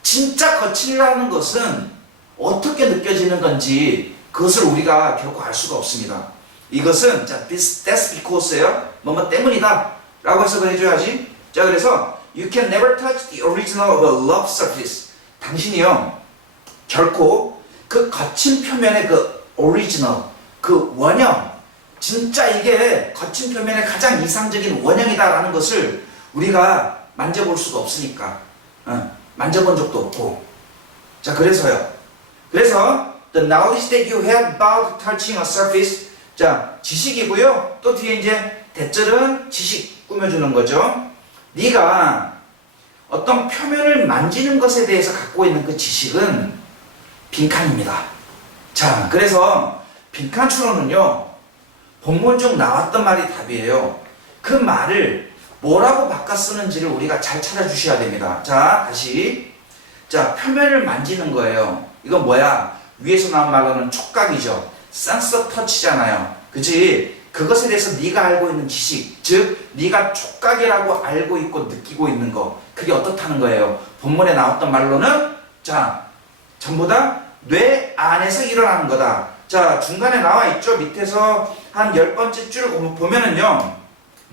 진짜 거칠이라는 것은 어떻게 느껴지는 건지 그것을 우리가 결코 알 수가 없습니다. 이것은 자, that's because예요. 뭐뭐 때문이다 라고 해석을 해줘야지. 자, 그래서 you can never touch the original of a rough surface. 당신이요 결코 그 거친 표면의 그 original, 그 원형, 진짜 이게 거친 표면의 가장 이상적인 원형이다라는 것을 우리가 만져볼 수가 없으니까 만져본 적도 없고. 자, 그래서요. 그래서 the knowledge that you have about touching a surface. 자, 지식이고요. 또 뒤에 이제 대절은 지식 꾸며주는 거죠. 네가 어떤 표면을 만지는 것에 대해서 갖고 있는 그 지식은 빈칸입니다. 자, 그래서 빈칸추론은요 본문 중 나왔던 말이 답이에요. 그 말을 뭐라고 바꿔 쓰는지를 우리가 잘 찾아주셔야 됩니다. 자, 다시. 자, 표면을 만지는 거예요. 이건 뭐야? 위에서 나온 말로는 촉각이죠. sense of touch잖아요. 그치? 그것에 대해서 네가 알고 있는 지식, 즉 네가 촉각이라고 알고 있고 느끼고 있는 거, 그게 어떻다는 거예요. 본문에 나왔던 말로는 자, 전부 다 뇌 안에서 일어나는 거다. 자, 중간에 나와 있죠. 밑에서 한 10번째 줄 보면은요,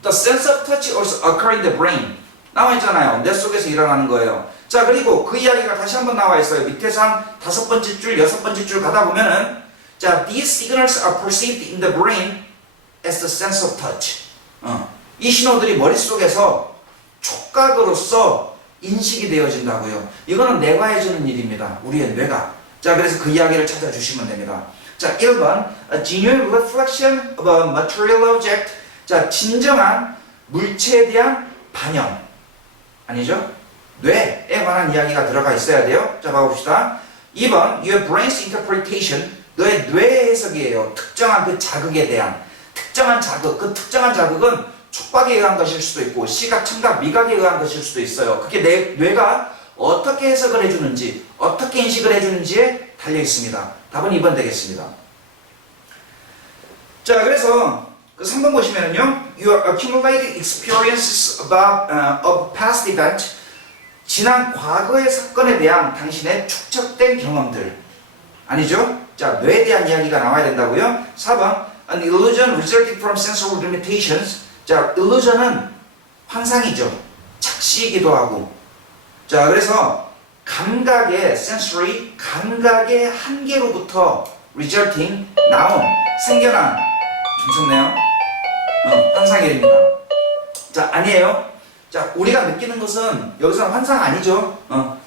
The sense of touch also occur in the brain. 나와 있잖아요. 뇌 속에서 일어나는 거예요. 자, 그리고 그 이야기가 다시 한번 나와 있어요. 밑에서 한 5번째 줄, 6번째 줄 가다 보면은 자, these signals are perceived in the brain as the sense of touch. 이 신호들이 머릿속에서 촉각으로서 인식이 되어진다고요. 이거는 뇌가 해주는 일입니다. 우리의 뇌가. 자, 그래서 그 이야기를 찾아주시면 됩니다. 자, 1번 A genuine reflection of a material object. 자, 진정한 물체에 대한 반영. 아니죠? 뇌에 관한 이야기가 들어가 있어야 돼요. 자, 봐봅시다. 2번 Your brain's interpretation. 너의 뇌의 해석이에요. 특정한 그 자극에 대한 특정한 자극. 그 특정한 자극은 촉각에 의한 것일 수도 있고 시각, 청각, 미각에 의한 것일 수도 있어요. 그게 뇌가 어떻게 해석을 해주는지 어떻게 인식을 해주는지에 달려 있습니다. 답은 2번 되겠습니다. 자, 그래서 그 3번 보시면은요, Your accumulated experiences of past event. 지난 과거의 사건에 대한 당신의 축적된 경험들. 아니죠? 자, 뇌에 대한 이야기가 나와야 된다고요. 4번 An illusion resulting from sensory limitations. 자, illusion은 환상이죠. 착시이기도 하고. 자, 그래서 감각의 sensory, 감각의 한계로부터 resulting, 나온, 생겨난, 좀 좋네요. 환상일입니다. 자, 아니에요. 자, 우리가 느끼는 것은 여기서는 환상 아니죠.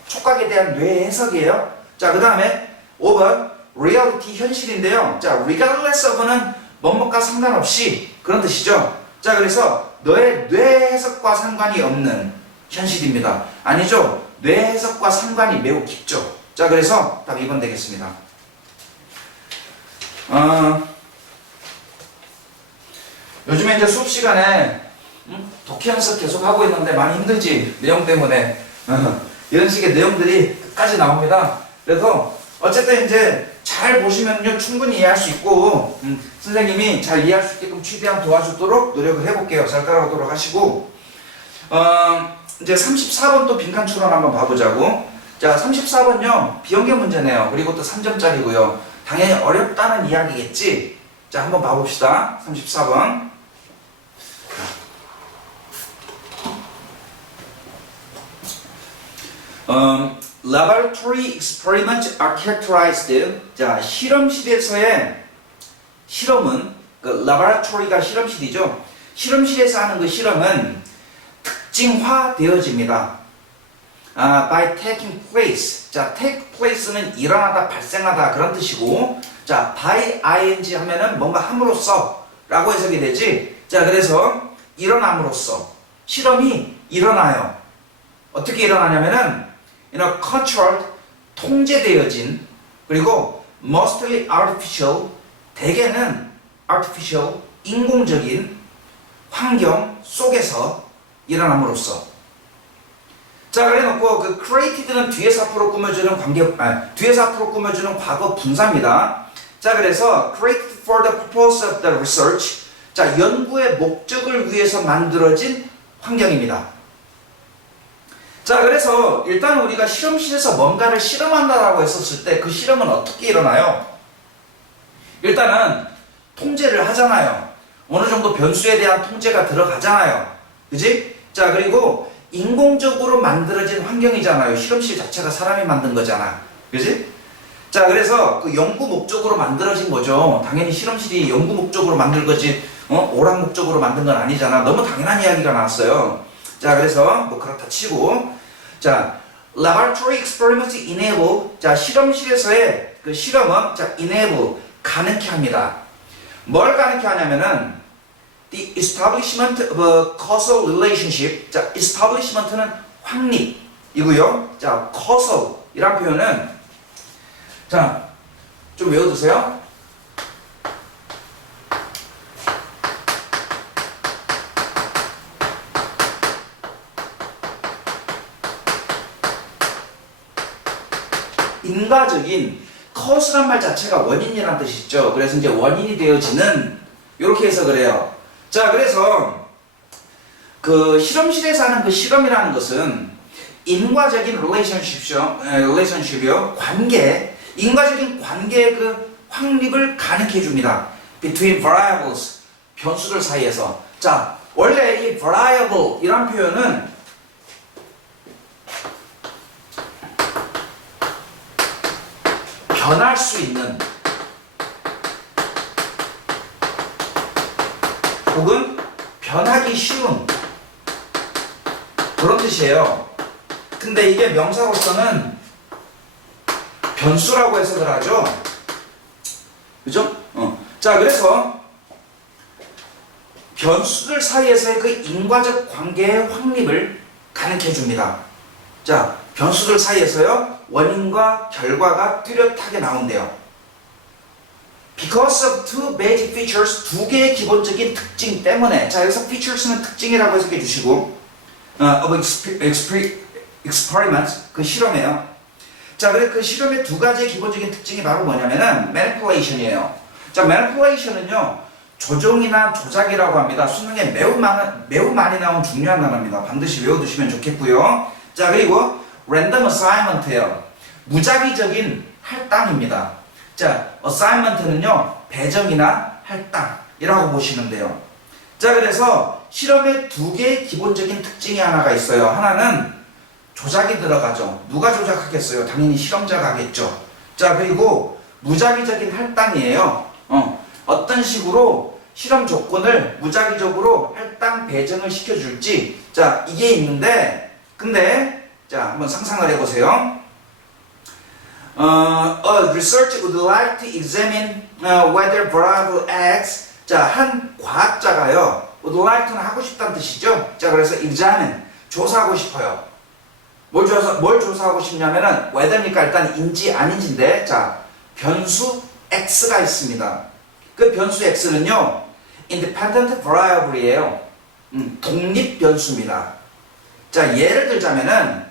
촉각에 대한 뇌의 해석이에요. 자, 그 다음에 5번 reality, 현실인데요. 자, regardless of는 뭐뭐과 상관없이 그런 뜻이죠. 자, 그래서 너의 뇌 해석과 상관이 없는 현실입니다. 아니죠. 뇌 해석과 상관이 매우 깊죠. 자, 그래서 답 2번 되겠습니다. 요즘에 이제 수업 시간에 독해 연습 계속 하고 있는데 많이 힘들지? 내용 때문에. 이런 식의 내용들이 끝까지 나옵니다. 그래서 어쨌든 이제 잘 보시면요 충분히 이해할 수 있고 선생님이 잘 이해할 수 있게끔 최대한 도와주도록 노력을 해볼게요. 잘 따라오도록 하시고 이제 34번 또 빈칸 추론 한번 봐보자고. 자, 34번요 비연계 문제네요. 그리고 또 3점짜리고요. 당연히 어렵다는 이야기겠지. 자, 한번 봐봅시다. 34번. Laboratory experiments are characterized. 자, 실험실에서의 실험은 그 laboratory가 실험실이죠. 실험실에서 하는 그 실험은 특징화되어집니다. By taking place. 자, take place는 일어나다, 발생하다 그런 뜻이고, 자, by ing 하면은 뭔가 함으로써 라고 해석이 되지. 자, 그래서 일어남으로써 실험이 일어나요. 어떻게 일어나냐면은 controlled, 통제되어진, 그리고 mostly artificial, 대개는 artificial, 인공적인 환경 속에서 일어남으로써. 자, 그래놓고 그 created는 뒤에서 앞으로 꾸며주는 뒤에서 앞으로 꾸며주는 과거 분사입니다. 자, 그래서 created for the purpose of the research. 자, 연구의 목적을 위해서 만들어진 환경입니다. 자, 그래서 일단 우리가 실험실에서 뭔가를 실험한다라고 했었을 때 그 실험은 어떻게 일어나요? 일단은 통제를 하잖아요. 어느 정도 변수에 대한 통제가 들어가잖아요. 그지? 자, 그리고 인공적으로 만들어진 환경이잖아요. 실험실 자체가 사람이 만든 거잖아. 그지? 자, 그래서 그 연구 목적으로 만들어진 거죠. 당연히 실험실이 연구 목적으로 만들 거지, 오락 목적으로 만든 건 아니잖아. 너무 당연한 이야기가 나왔어요. 자, 그래서 뭐 그렇다 치고, 자, laboratory experiments enable. 자, 실험실에서의 그 실험은 자, enable, 가능케 합니다. 뭘 가능케 하냐면은 the establishment of a causal relationship. 자, establishment는 확립이고요. 자, causal 이란 표현은 자, 좀 외워두세요. 인과적인 cause란 말 자체가 원인이라는 뜻이 있죠. 그래서 이제 원인이 되어지는 이렇게 해석을 해요. 자, 그래서 그 실험실에서 하는 그 실험이라는 것은 인과적인 relationship이요. 관계, 인과적인 관계의 그 확립을 가능케 해줍니다. Between variables, 변수들 사이에서. 자, 원래 이 variable 이란 표현은 변할 수 있는 혹은 변하기 쉬운 그런 뜻이에요. 근데 이게 명사로서는 변수라고 해석을 하죠. 그죠? 자, 그래서 변수들 사이에서의 그 인과적 관계의 확립을 가르쳐 줍니다. 자, 변수들 사이에서요, 원인과 결과가 뚜렷하게 나온대요. Because of two basic features, 두 개의 기본적인 특징 때문에. 자, 여기서 features는 특징이라고 해석해 주시고, of experiment, 그 실험이에요. 자, 그래 그 실험의 두 가지의 기본적인 특징이 바로 뭐냐면은 manipulation이에요. 자, manipulation은요, 조종이나 조작이라고 합니다. 수능에 매우 많이 나온 중요한 단어입니다. 반드시 외워두시면 좋겠고요. 자, 그리고 random assignment예요. 무작위적인 할당입니다. 자, assignment는요, 배정이나 할당이라고 보시면 돼요. 자, 그래서 실험의 두 개의 기본적인 특징이 하나가 있어요. 하나는 조작이 들어가죠. 누가 조작하겠어요? 당연히 실험자가 하겠죠. 자, 그리고 무작위적인 할당이에요. 어떤 식으로 실험 조건을 무작위적으로 할당 배정을 시켜줄지. 자, 이게 있는데, 근데, 자, 한번 상상을 해보세요. A researcher would like to examine whether variable x. 자, 한 과학자가요, would like to는 하고 싶다는 뜻이죠. 자, 그래서 examine, 조사하고 싶어요. 뭘 조사하고 싶냐면은 whether니까 일단 인지 아닌지인데, 자, 변수 x가 있습니다. 그 변수 x는요, independent variable이에요. 독립 변수입니다. 자, 예를 들자면은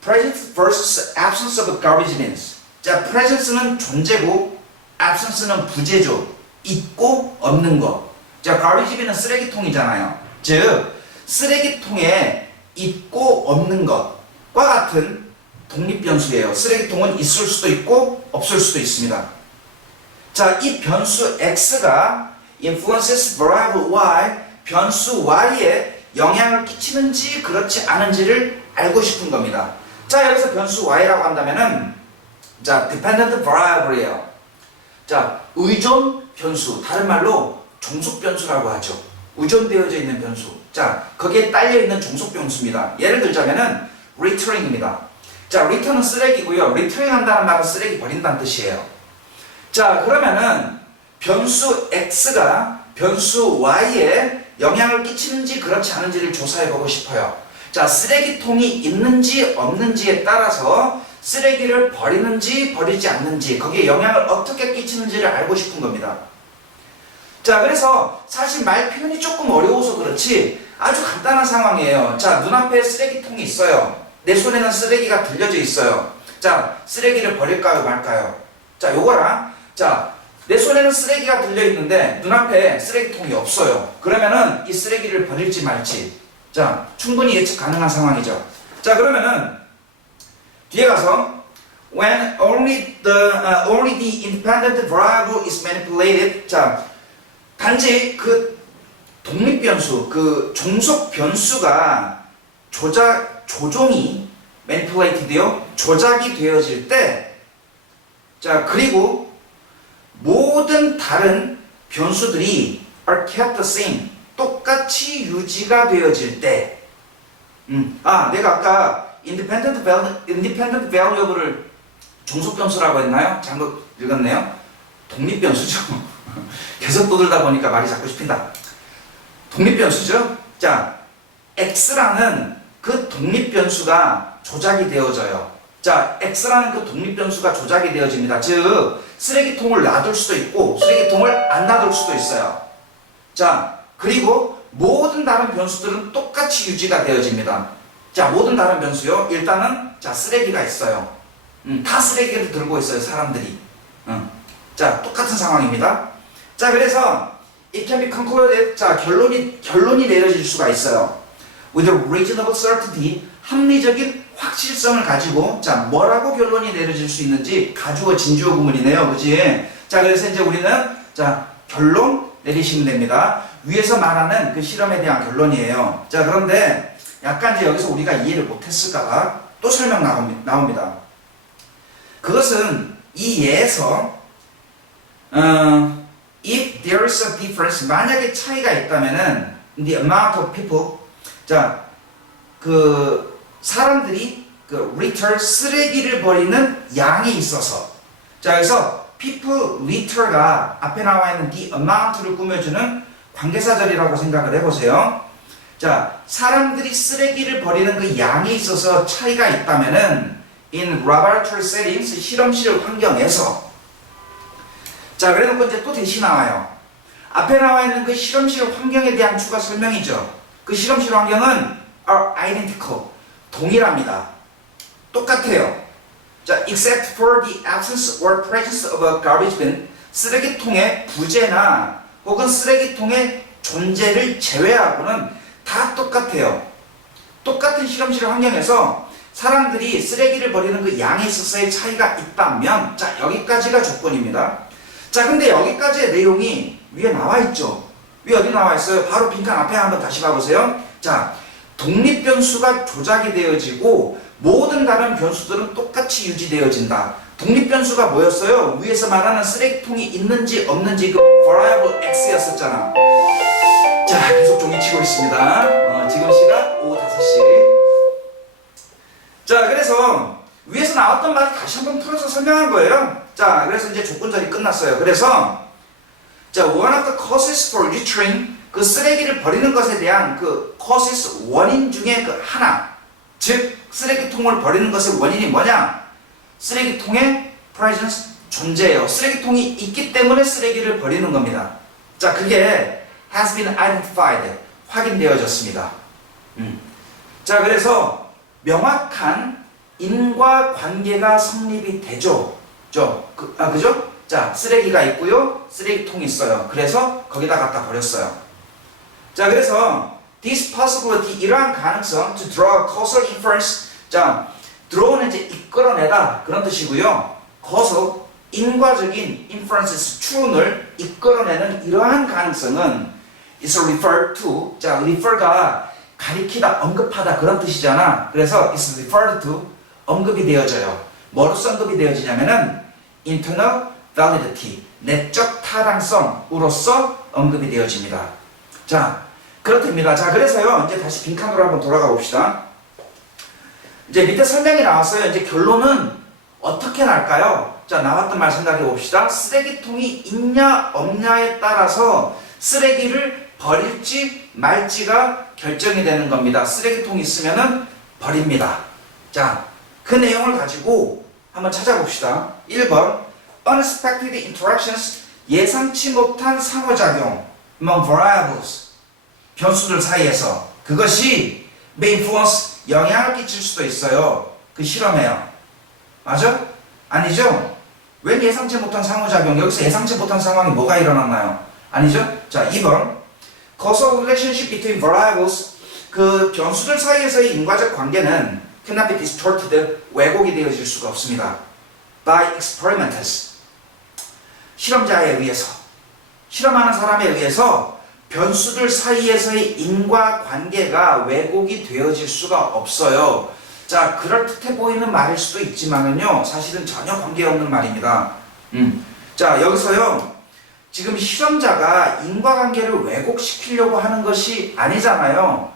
presence versus absence of garbage bins. 자, presence는 존재고 absence는 부재죠. 있고 없는 것. 자, garbage bin은 쓰레기통이잖아요. 즉, 쓰레기통에 있고 없는 것과 같은 독립 변수예요. 쓰레기통은 있을 수도 있고 없을 수도 있습니다. 자, 이 변수 x가 influences variable y, 변수 y에 영향을 끼치는지 그렇지 않은지를 알고 싶은 겁니다. 자, 여기서 변수 y라고 한다면은, 자, dependent variable이에요. 자, 의존 변수, 다른 말로 종속 변수라고 하죠. 의존되어져 있는 변수. 자, 거기에 딸려 있는 종속 변수입니다. 예를 들자면은 returning입니다. 자, return은 쓰레기고요. returning 한다는 말은 쓰레기 버린다는 뜻이에요. 자, 그러면은 변수 x가 변수 y에 영향을 끼치는지 그렇지 않은지를 조사해 보고 싶어요. 자, 쓰레기통이 있는지 없는지에 따라서 쓰레기를 버리는지 버리지 않는지, 거기에 영향을 어떻게 끼치는지를 알고 싶은 겁니다. 자, 그래서 사실 말 표현이 조금 어려워서 그렇지 아주 간단한 상황이에요. 자, 눈앞에 쓰레기통이 있어요. 내 손에는 쓰레기가 들려져 있어요. 자, 쓰레기를 버릴까요 말까요? 자, 요거랑, 자, 내 손에는 쓰레기가 들려있는데 눈앞에 쓰레기통이 없어요. 그러면은 이 쓰레기를 버릴지 말지, 자, 충분히 예측 가능한 상황이죠. 자, 그러면은 뒤에 가서 when only the independent variable is manipulated. 자, 단지 그 독립 변수, 그 종속 변수가 조종이 manipulated요, 조작이 되어질 때, 자, 그리고 모든 다른 변수들이 are kept the same, 똑같이 유지가 되어질 때, 내가 아까 independent variable을 종속 변수라고 했나요? 잘못 읽었네요. 독립 변수죠. 계속 떠들다 보니까 말이 자꾸 씹힌다. 독립 변수죠. 자, x라는 그 독립 변수가 조작이 되어져요. 자, x라는 그 독립 변수가 조작이 되어집니다. 즉, 쓰레기통을 놔둘 수도 있고 쓰레기통을 안 놔둘 수도 있어요. 자, 그리고 모든 다른 변수들은 똑같이 유지가 되어집니다. 자, 모든 다른 변수요. 일단은, 자, 쓰레기가 있어요. 다 쓰레기를 들고 있어요, 사람들이. 자, 똑같은 상황입니다. 자, 그래서 it can be concluded. 자, 결론이 내려질 수가 있어요. with a reasonable certainty, 합리적인 확실성을 가지고, 자, 뭐라고 결론이 내려질 수 있는지 가주어 진주어 구문이네요, 그치? 자, 그래서 이제 우리는, 자, 결론 내리시면 됩니다. 위에서 말하는 그 실험에 대한 결론이에요. 자, 그런데 약간 이제 여기서 우리가 이해를 못했을까봐 또 설명 나옵니다. 그것은 이 예에서 if there is a difference, 만약에 차이가 있다면은 the amount of people, 자, 그 사람들이 그 litter 쓰레기를 버리는 양에 있어서 자 여기서 people litter가 앞에 나와 있는 the amount를 꾸며주는 관계사절이라고 생각을 해보세요. 자 사람들이 쓰레기를 버리는 그 양에 있어서 차이가 있다면은 in laboratory settings 실험실 환경에서 자 그래놓고 이제 또 대시 나와요. 앞에 나와 있는 그 실험실 환경에 대한 추가 설명이죠. 그 실험실 환경은 are identical 동일합니다. 똑같아요. 자, except for the absence or presence of a garbage bin 쓰레기통의 부재나 혹은 쓰레기통의 존재를 제외하고는 다 똑같아요. 똑같은 실험실 환경에서 사람들이 쓰레기를 버리는 그 양에 있어서의 차이가 있다면 자 여기까지가 조건입니다. 자 근데 여기까지의 내용이 위에 나와 있죠. 위에 어디 나와 있어요? 바로 빈칸 앞에 한번 다시 봐보세요. 자 독립변수가 조작이 되어지고 모든 다른 변수들은 똑같이 유지되어진다. 독립변수가 뭐였어요? 위에서 말하는 쓰레기통이 있는지 없는지 그 variable x였었잖아. 자 계속 종이치고 있습니다. 지금 시각 오후 5시. 자 그래서 위에서 나왔던 말을 다시 한번 풀어서 설명한 거예요. 자 그래서 이제 조건절이 끝났어요. 그래서 자 one of the causes for littering 그 쓰레기를 버리는 것에 대한 그 causes 원인 중에 그 하나 즉 쓰레기통을 버리는 것의 원인이 뭐냐? 쓰레기통의 presence 존재예요. 쓰레기통이 있기 때문에 쓰레기를 버리는 겁니다. 자 그게 has been identified 확인되어졌습니다. 자 그래서 명확한 인과관계가 성립이 되죠. 그죠? 자, 쓰레기가 있고요. 쓰레기통이 있어요. 그래서 거기다 갖다 버렸어요. 자, 그래서 this possibility, 이러한 가능성 to draw a causal inference. 자, draw는 이제 이끌어내다 그런 뜻이고요. causal, 인과적인 inferences, 추론을 이끌어내는 이러한 가능성은 is referred to. 자, refer가 가리키다, 언급하다 그런 뜻이잖아. 그래서 is referred to 언급이 되어져요. 뭐로써 언급이 되어지냐면은 internal validity 내적 타당성으로서 언급이 되어집니다. 자 그렇답니다. 자 그래서요 이제 다시 빈칸으로 한번 돌아가 봅시다. 이제 밑에 설명이 나왔어요. 이제 결론은 어떻게 날까요? 자 나왔던 말 생각해 봅시다. 쓰레기통이 있냐 없냐에 따라서 쓰레기를 버릴지 말지가 결정이 되는 겁니다. 쓰레기통이 있으면은 버립니다. 자, 그 내용을 가지고 한번 찾아봅시다. 1번 unexpected interactions 예상치 못한 상호작용 among variables 변수들 사이에서 그것이 may influence 영향을 끼칠 수도 있어요. 그 실험해요. 맞아? 아니죠? 웬 예상치 못한 상호작용 여기서 예상치 못한 상황이 뭐가 일어났나요? 아니죠? 자 2번 causal relationship between variables 그 변수들 사이에서의 인과적 관계는 cannot be distorted 왜곡이 되어질 수가 없습니다. by experimenters 실험자에 의해서 실험하는 사람에 의해서 변수들 사이에서의 인과관계가 왜곡이 되어질 수가 없어요. 자 그럴듯해 보이는 말일 수도 있지만은요 사실은 전혀 관계없는 말입니다. 자 여기서요 지금 실험자가 인과관계를 왜곡시키려고 하는 것이 아니잖아요.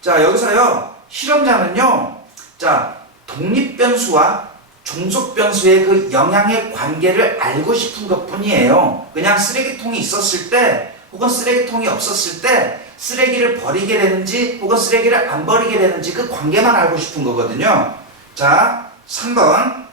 자 여기서요 실험자는요 자 독립변수와 종속변수의 그 영향의 관계를 알고 싶은 것 뿐이에요. 그냥 쓰레기통이 있었을 때 혹은 쓰레기통이 없었을 때 쓰레기를 버리게 되는지 혹은 쓰레기를 안 버리게 되는지 그 관계만 알고 싶은 거거든요. 자 3번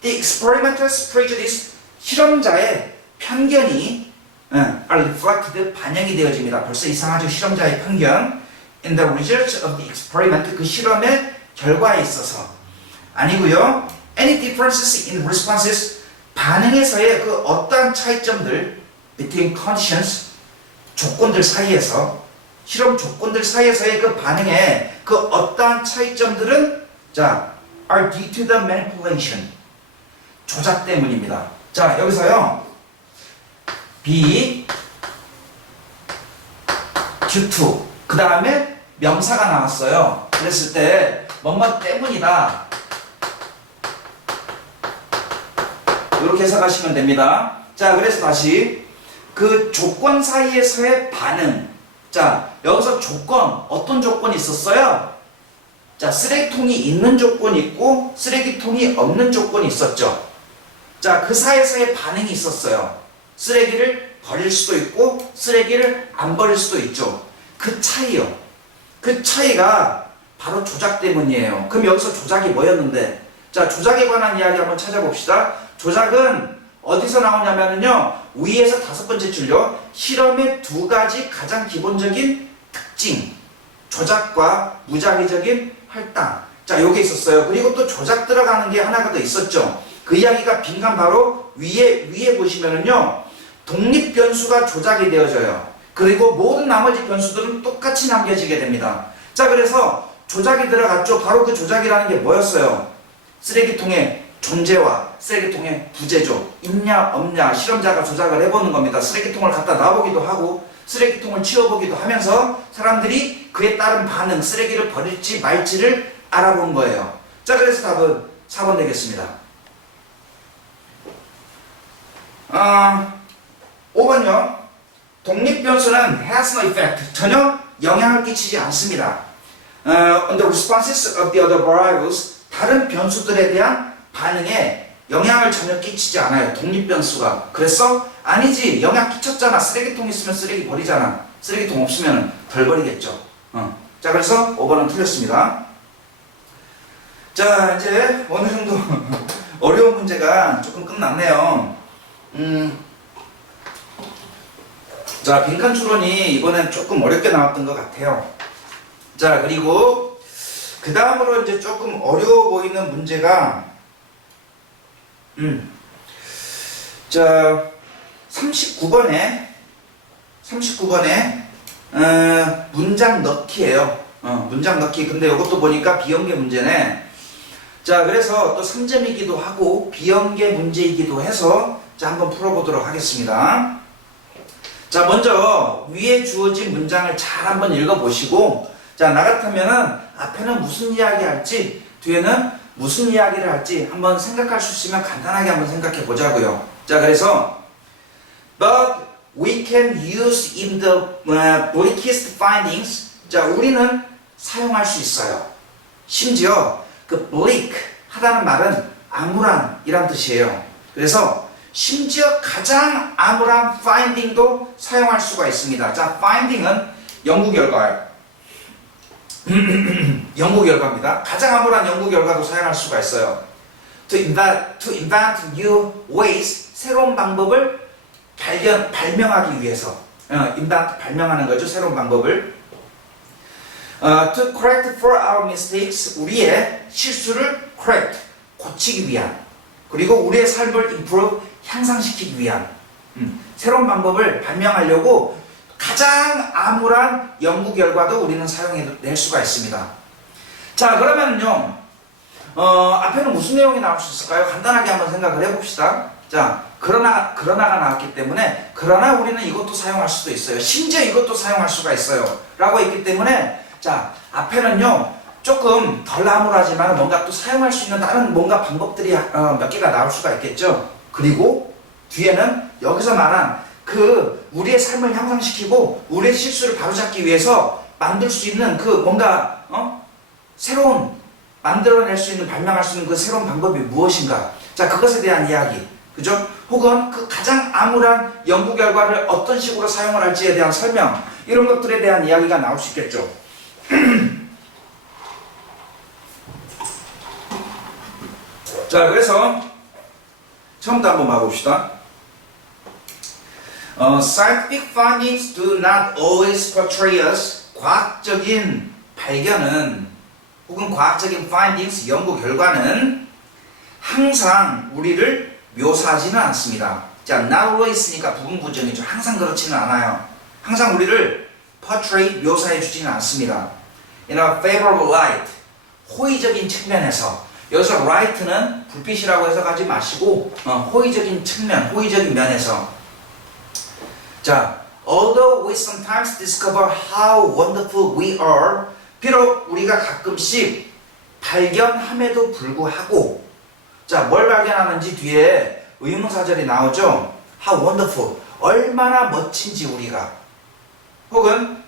The experimenter's prejudice 실험자의 편견이 are reflected 반영이 되어집니다. 벌써 이상하죠. 실험자의 편견 in the results of the experiment 그 실험의 결과에 있어서 아니고요. Any differences in responses 반응에서의 그 어떠한 차이점들 between conditions 조건들 사이에서 실험 조건들 사이에서의 그 반응에 그 어떠한 차이점들은 자 are due to the manipulation 조작 때문입니다. 자 여기서요 be due to 그 다음에 명사가 나왔어요. 그랬을 때 뭐뭐 때문이다 이렇게 해석하시면 됩니다. 자 그래서 다시 그 조건 사이에서의 반응 자 여기서 조건 어떤 조건이 있었어요? 자, 쓰레기통이 있는 조건이 있고 쓰레기통이 없는 조건이 있었죠. 자, 그 사이사이에 반응이 있었어요. 쓰레기를 버릴 수도 있고 쓰레기를 안 버릴 수도 있죠. 그 차이요. 그 차이가 바로 조작 때문이에요. 그럼 여기서 조작이 뭐였는데? 자, 조작에 관한 이야기 한번 찾아봅시다. 조작은 어디서 나오냐면요, 위에서 5번째 줄요. 실험의 2가지 가장 기본적인 특징. 조작과 무작위적인 할당. 자, 요게 있었어요. 그리고 또 조작 들어가는 게 하나가 더 있었죠. 그 이야기가 빈칸 바로 위에 보시면은요, 독립 변수가 조작이 되어져요. 그리고 모든 나머지 변수들은 똑같이 남겨지게 됩니다. 자, 그래서 조작이 들어갔죠. 바로 그 조작이라는 게 뭐였어요? 쓰레기통의 존재와 쓰레기통의 부재죠. 있냐 없냐 실험자가 조작을 해보는 겁니다. 쓰레기통을 갖다 놔보기도 하고 쓰레기통을 치워보기도 하면서 사람들이 그에 따른 반응, 쓰레기를 버릴지 말지를 알아본 거예요. 자, 그래서 답은 4번 되겠습니다. 5번요. 독립변수는 has no effect. 전혀 영향을 끼치지 않습니다. On the responses of the other variables. 다른 변수들에 대한 반응에 영향을 전혀 끼치지 않아요. 독립변수가. 그래서 아니지. 영향 끼쳤잖아. 쓰레기통 있으면 쓰레기 버리잖아. 쓰레기통 없으면 덜 버리겠죠. 자, 그래서 5번은 틀렸습니다. 자, 이제 어느 정도 어려운 문제가 조금 끝났네요. 자, 빈칸 추론이 이번엔 조금 어렵게 나왔던 것 같아요. 자, 그리고 그 다음으로 이제 조금 어려워 보이는 문제가 자, 39번에 문장 넣기예요. 문장 넣기. 근데 이것도 보니까 비연계 문제네. 자, 그래서 또 3점이기도 하고 비연계 문제이기도 해서 자, 한번 풀어보도록 하겠습니다. 자, 먼저 위에 주어진 문장을 잘 한번 읽어보시고, 자, 나 같으면은 앞에는 무슨 이야기 할지 뒤에는 무슨 이야기를 할지 한번 생각할 수 있으면 간단하게 한번 생각해 보자고요. 자, 그래서 but we can use in the bleakest findings. 자, 우리는 사용할 수 있어요. 심지어 그 bleak 하다는 말은 암울한 이란 뜻이에요. 그래서 심지어 가장 암울한 finding도 사용할 수가 있습니다. 자, finding은 연구 결과예요. 연구 결과입니다. 가장 암울한 연구 결과도 사용할 수가 있어요. To invent new ways, 새로운 방법을 발명하기 위해서. invent, 발명하는 거죠. 새로운 방법을. To correct for our mistakes, 우리의 실수를 correct, 고치기 위한. 그리고 우리의 삶을 improve, 향상시키기 위한. 새로운 방법을 발명하려고 가장 암울한 연구 결과도 우리는 사용해낼 수가 있습니다. 자, 그러면요, 앞에는 무슨 내용이 나올 수 있을까요? 간단하게 한번 생각을 해봅시다. 자, 그러나가 나왔기 때문에, 그러나 우리는 이것도 사용할 수도 있어요. 심지어 이것도 사용할 수가 있어요. 라고 했기 때문에, 자, 앞에는요, 조금 덜 암울하지만 뭔가 또 사용할 수 있는 다른 뭔가 방법들이 몇 개가 나올 수가 있겠죠. 그리고 뒤에는 여기서 말한 그 우리의 삶을 향상시키고 우리의 실수를 바로잡기 위해서 만들 수 있는 그 뭔가 새로운 만들어낼 수 있는 발명할 수 있는 그 새로운 방법이 무엇인가. 자, 그것에 대한 이야기, 그죠? 혹은 그 가장 암울한 연구 결과를 어떤 식으로 사용을 할지에 대한 설명, 이런 것들에 대한 이야기가 나올 수 있겠죠. 자, 그래서 처음부터 한번 봐봅시다. Scientific findings do not always portray us. 과학적인 발견은 혹은 과학적인 findings, 연구 결과는 항상 우리를 묘사하지는 않습니다. 자, not always니까 부분부정이죠. 항상 그렇지는 않아요. 항상 우리를 portray, 묘사해 주지는 않습니다. In a favorable light, 호의적인 측면에서. 여기서 light는 불빛이라고 해서 가지 마시고 호의적인 측면, 호의적인 면에서. 자, although we sometimes discover how wonderful we are, 비록 우리가 가끔씩 발견함에도 불구하고, 자, 뭘 발견하는지 뒤에 의문사절이 나오죠. How wonderful, 얼마나 멋진지 우리가. 혹은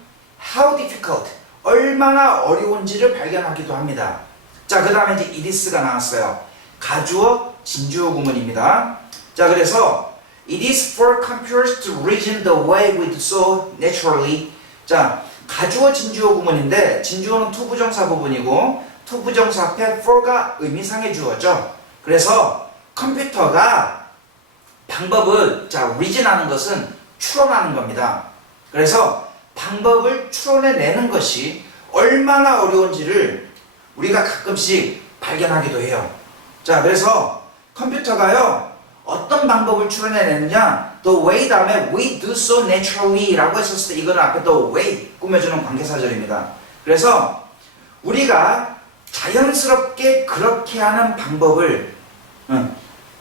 how difficult, 얼마나 어려운지를 발견하기도 합니다. 자, 그 다음에 이제 itis가 나왔어요. 가주어, 진주어 구문입니다. 자, 그래서 it is for computers to reason the way we do so naturally. 자, 가주어, 진주어 구문인데 진주어는 투부정사 부분이고 투부정사 앞에 for가 의미상의 주어죠. 그래서 컴퓨터가 방법을 reason하는 것은 추론하는 겁니다. 그래서 방법을 추론해내는 것이 얼마나 어려운지를 우리가 가끔씩 발견하기도 해요. 자, 그래서 컴퓨터가요, 어떤 방법을 추론해내느냐, the way 다음에 we do so naturally 라고 했었을 때 이거는 앞에 the way 꾸며주는 관계사절입니다. 그래서 우리가 자연스럽게 그렇게 하는 방법을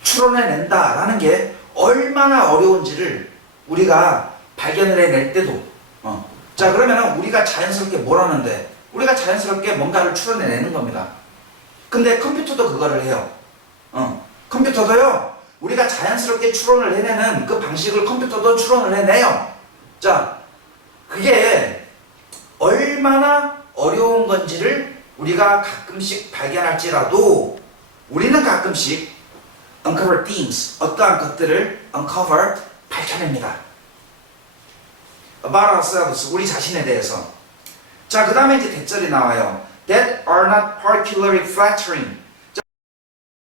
추론해낸다라는 게 얼마나 어려운지를 우리가 발견을 해낼 때도 자, 그러면 우리가 자연스럽게 뭘 하는데? 우리가 자연스럽게 뭔가를 추론해내는 겁니다. 근데 컴퓨터도 그거를 해요. 컴퓨터도요, 우리가 자연스럽게 추론을 해내는 그 방식을 컴퓨터도 추론을 해내요. 자, 그게 얼마나 어려운 건지를 우리가 가끔씩 발견할지라도 우리는 가끔씩 uncover themes, 어떠한 것들을 uncover, 밝혀냅니다. about ourselves, 우리 자신에 대해서. 자, 그 다음에 이제 대절이 나와요. that are not particularly flattering.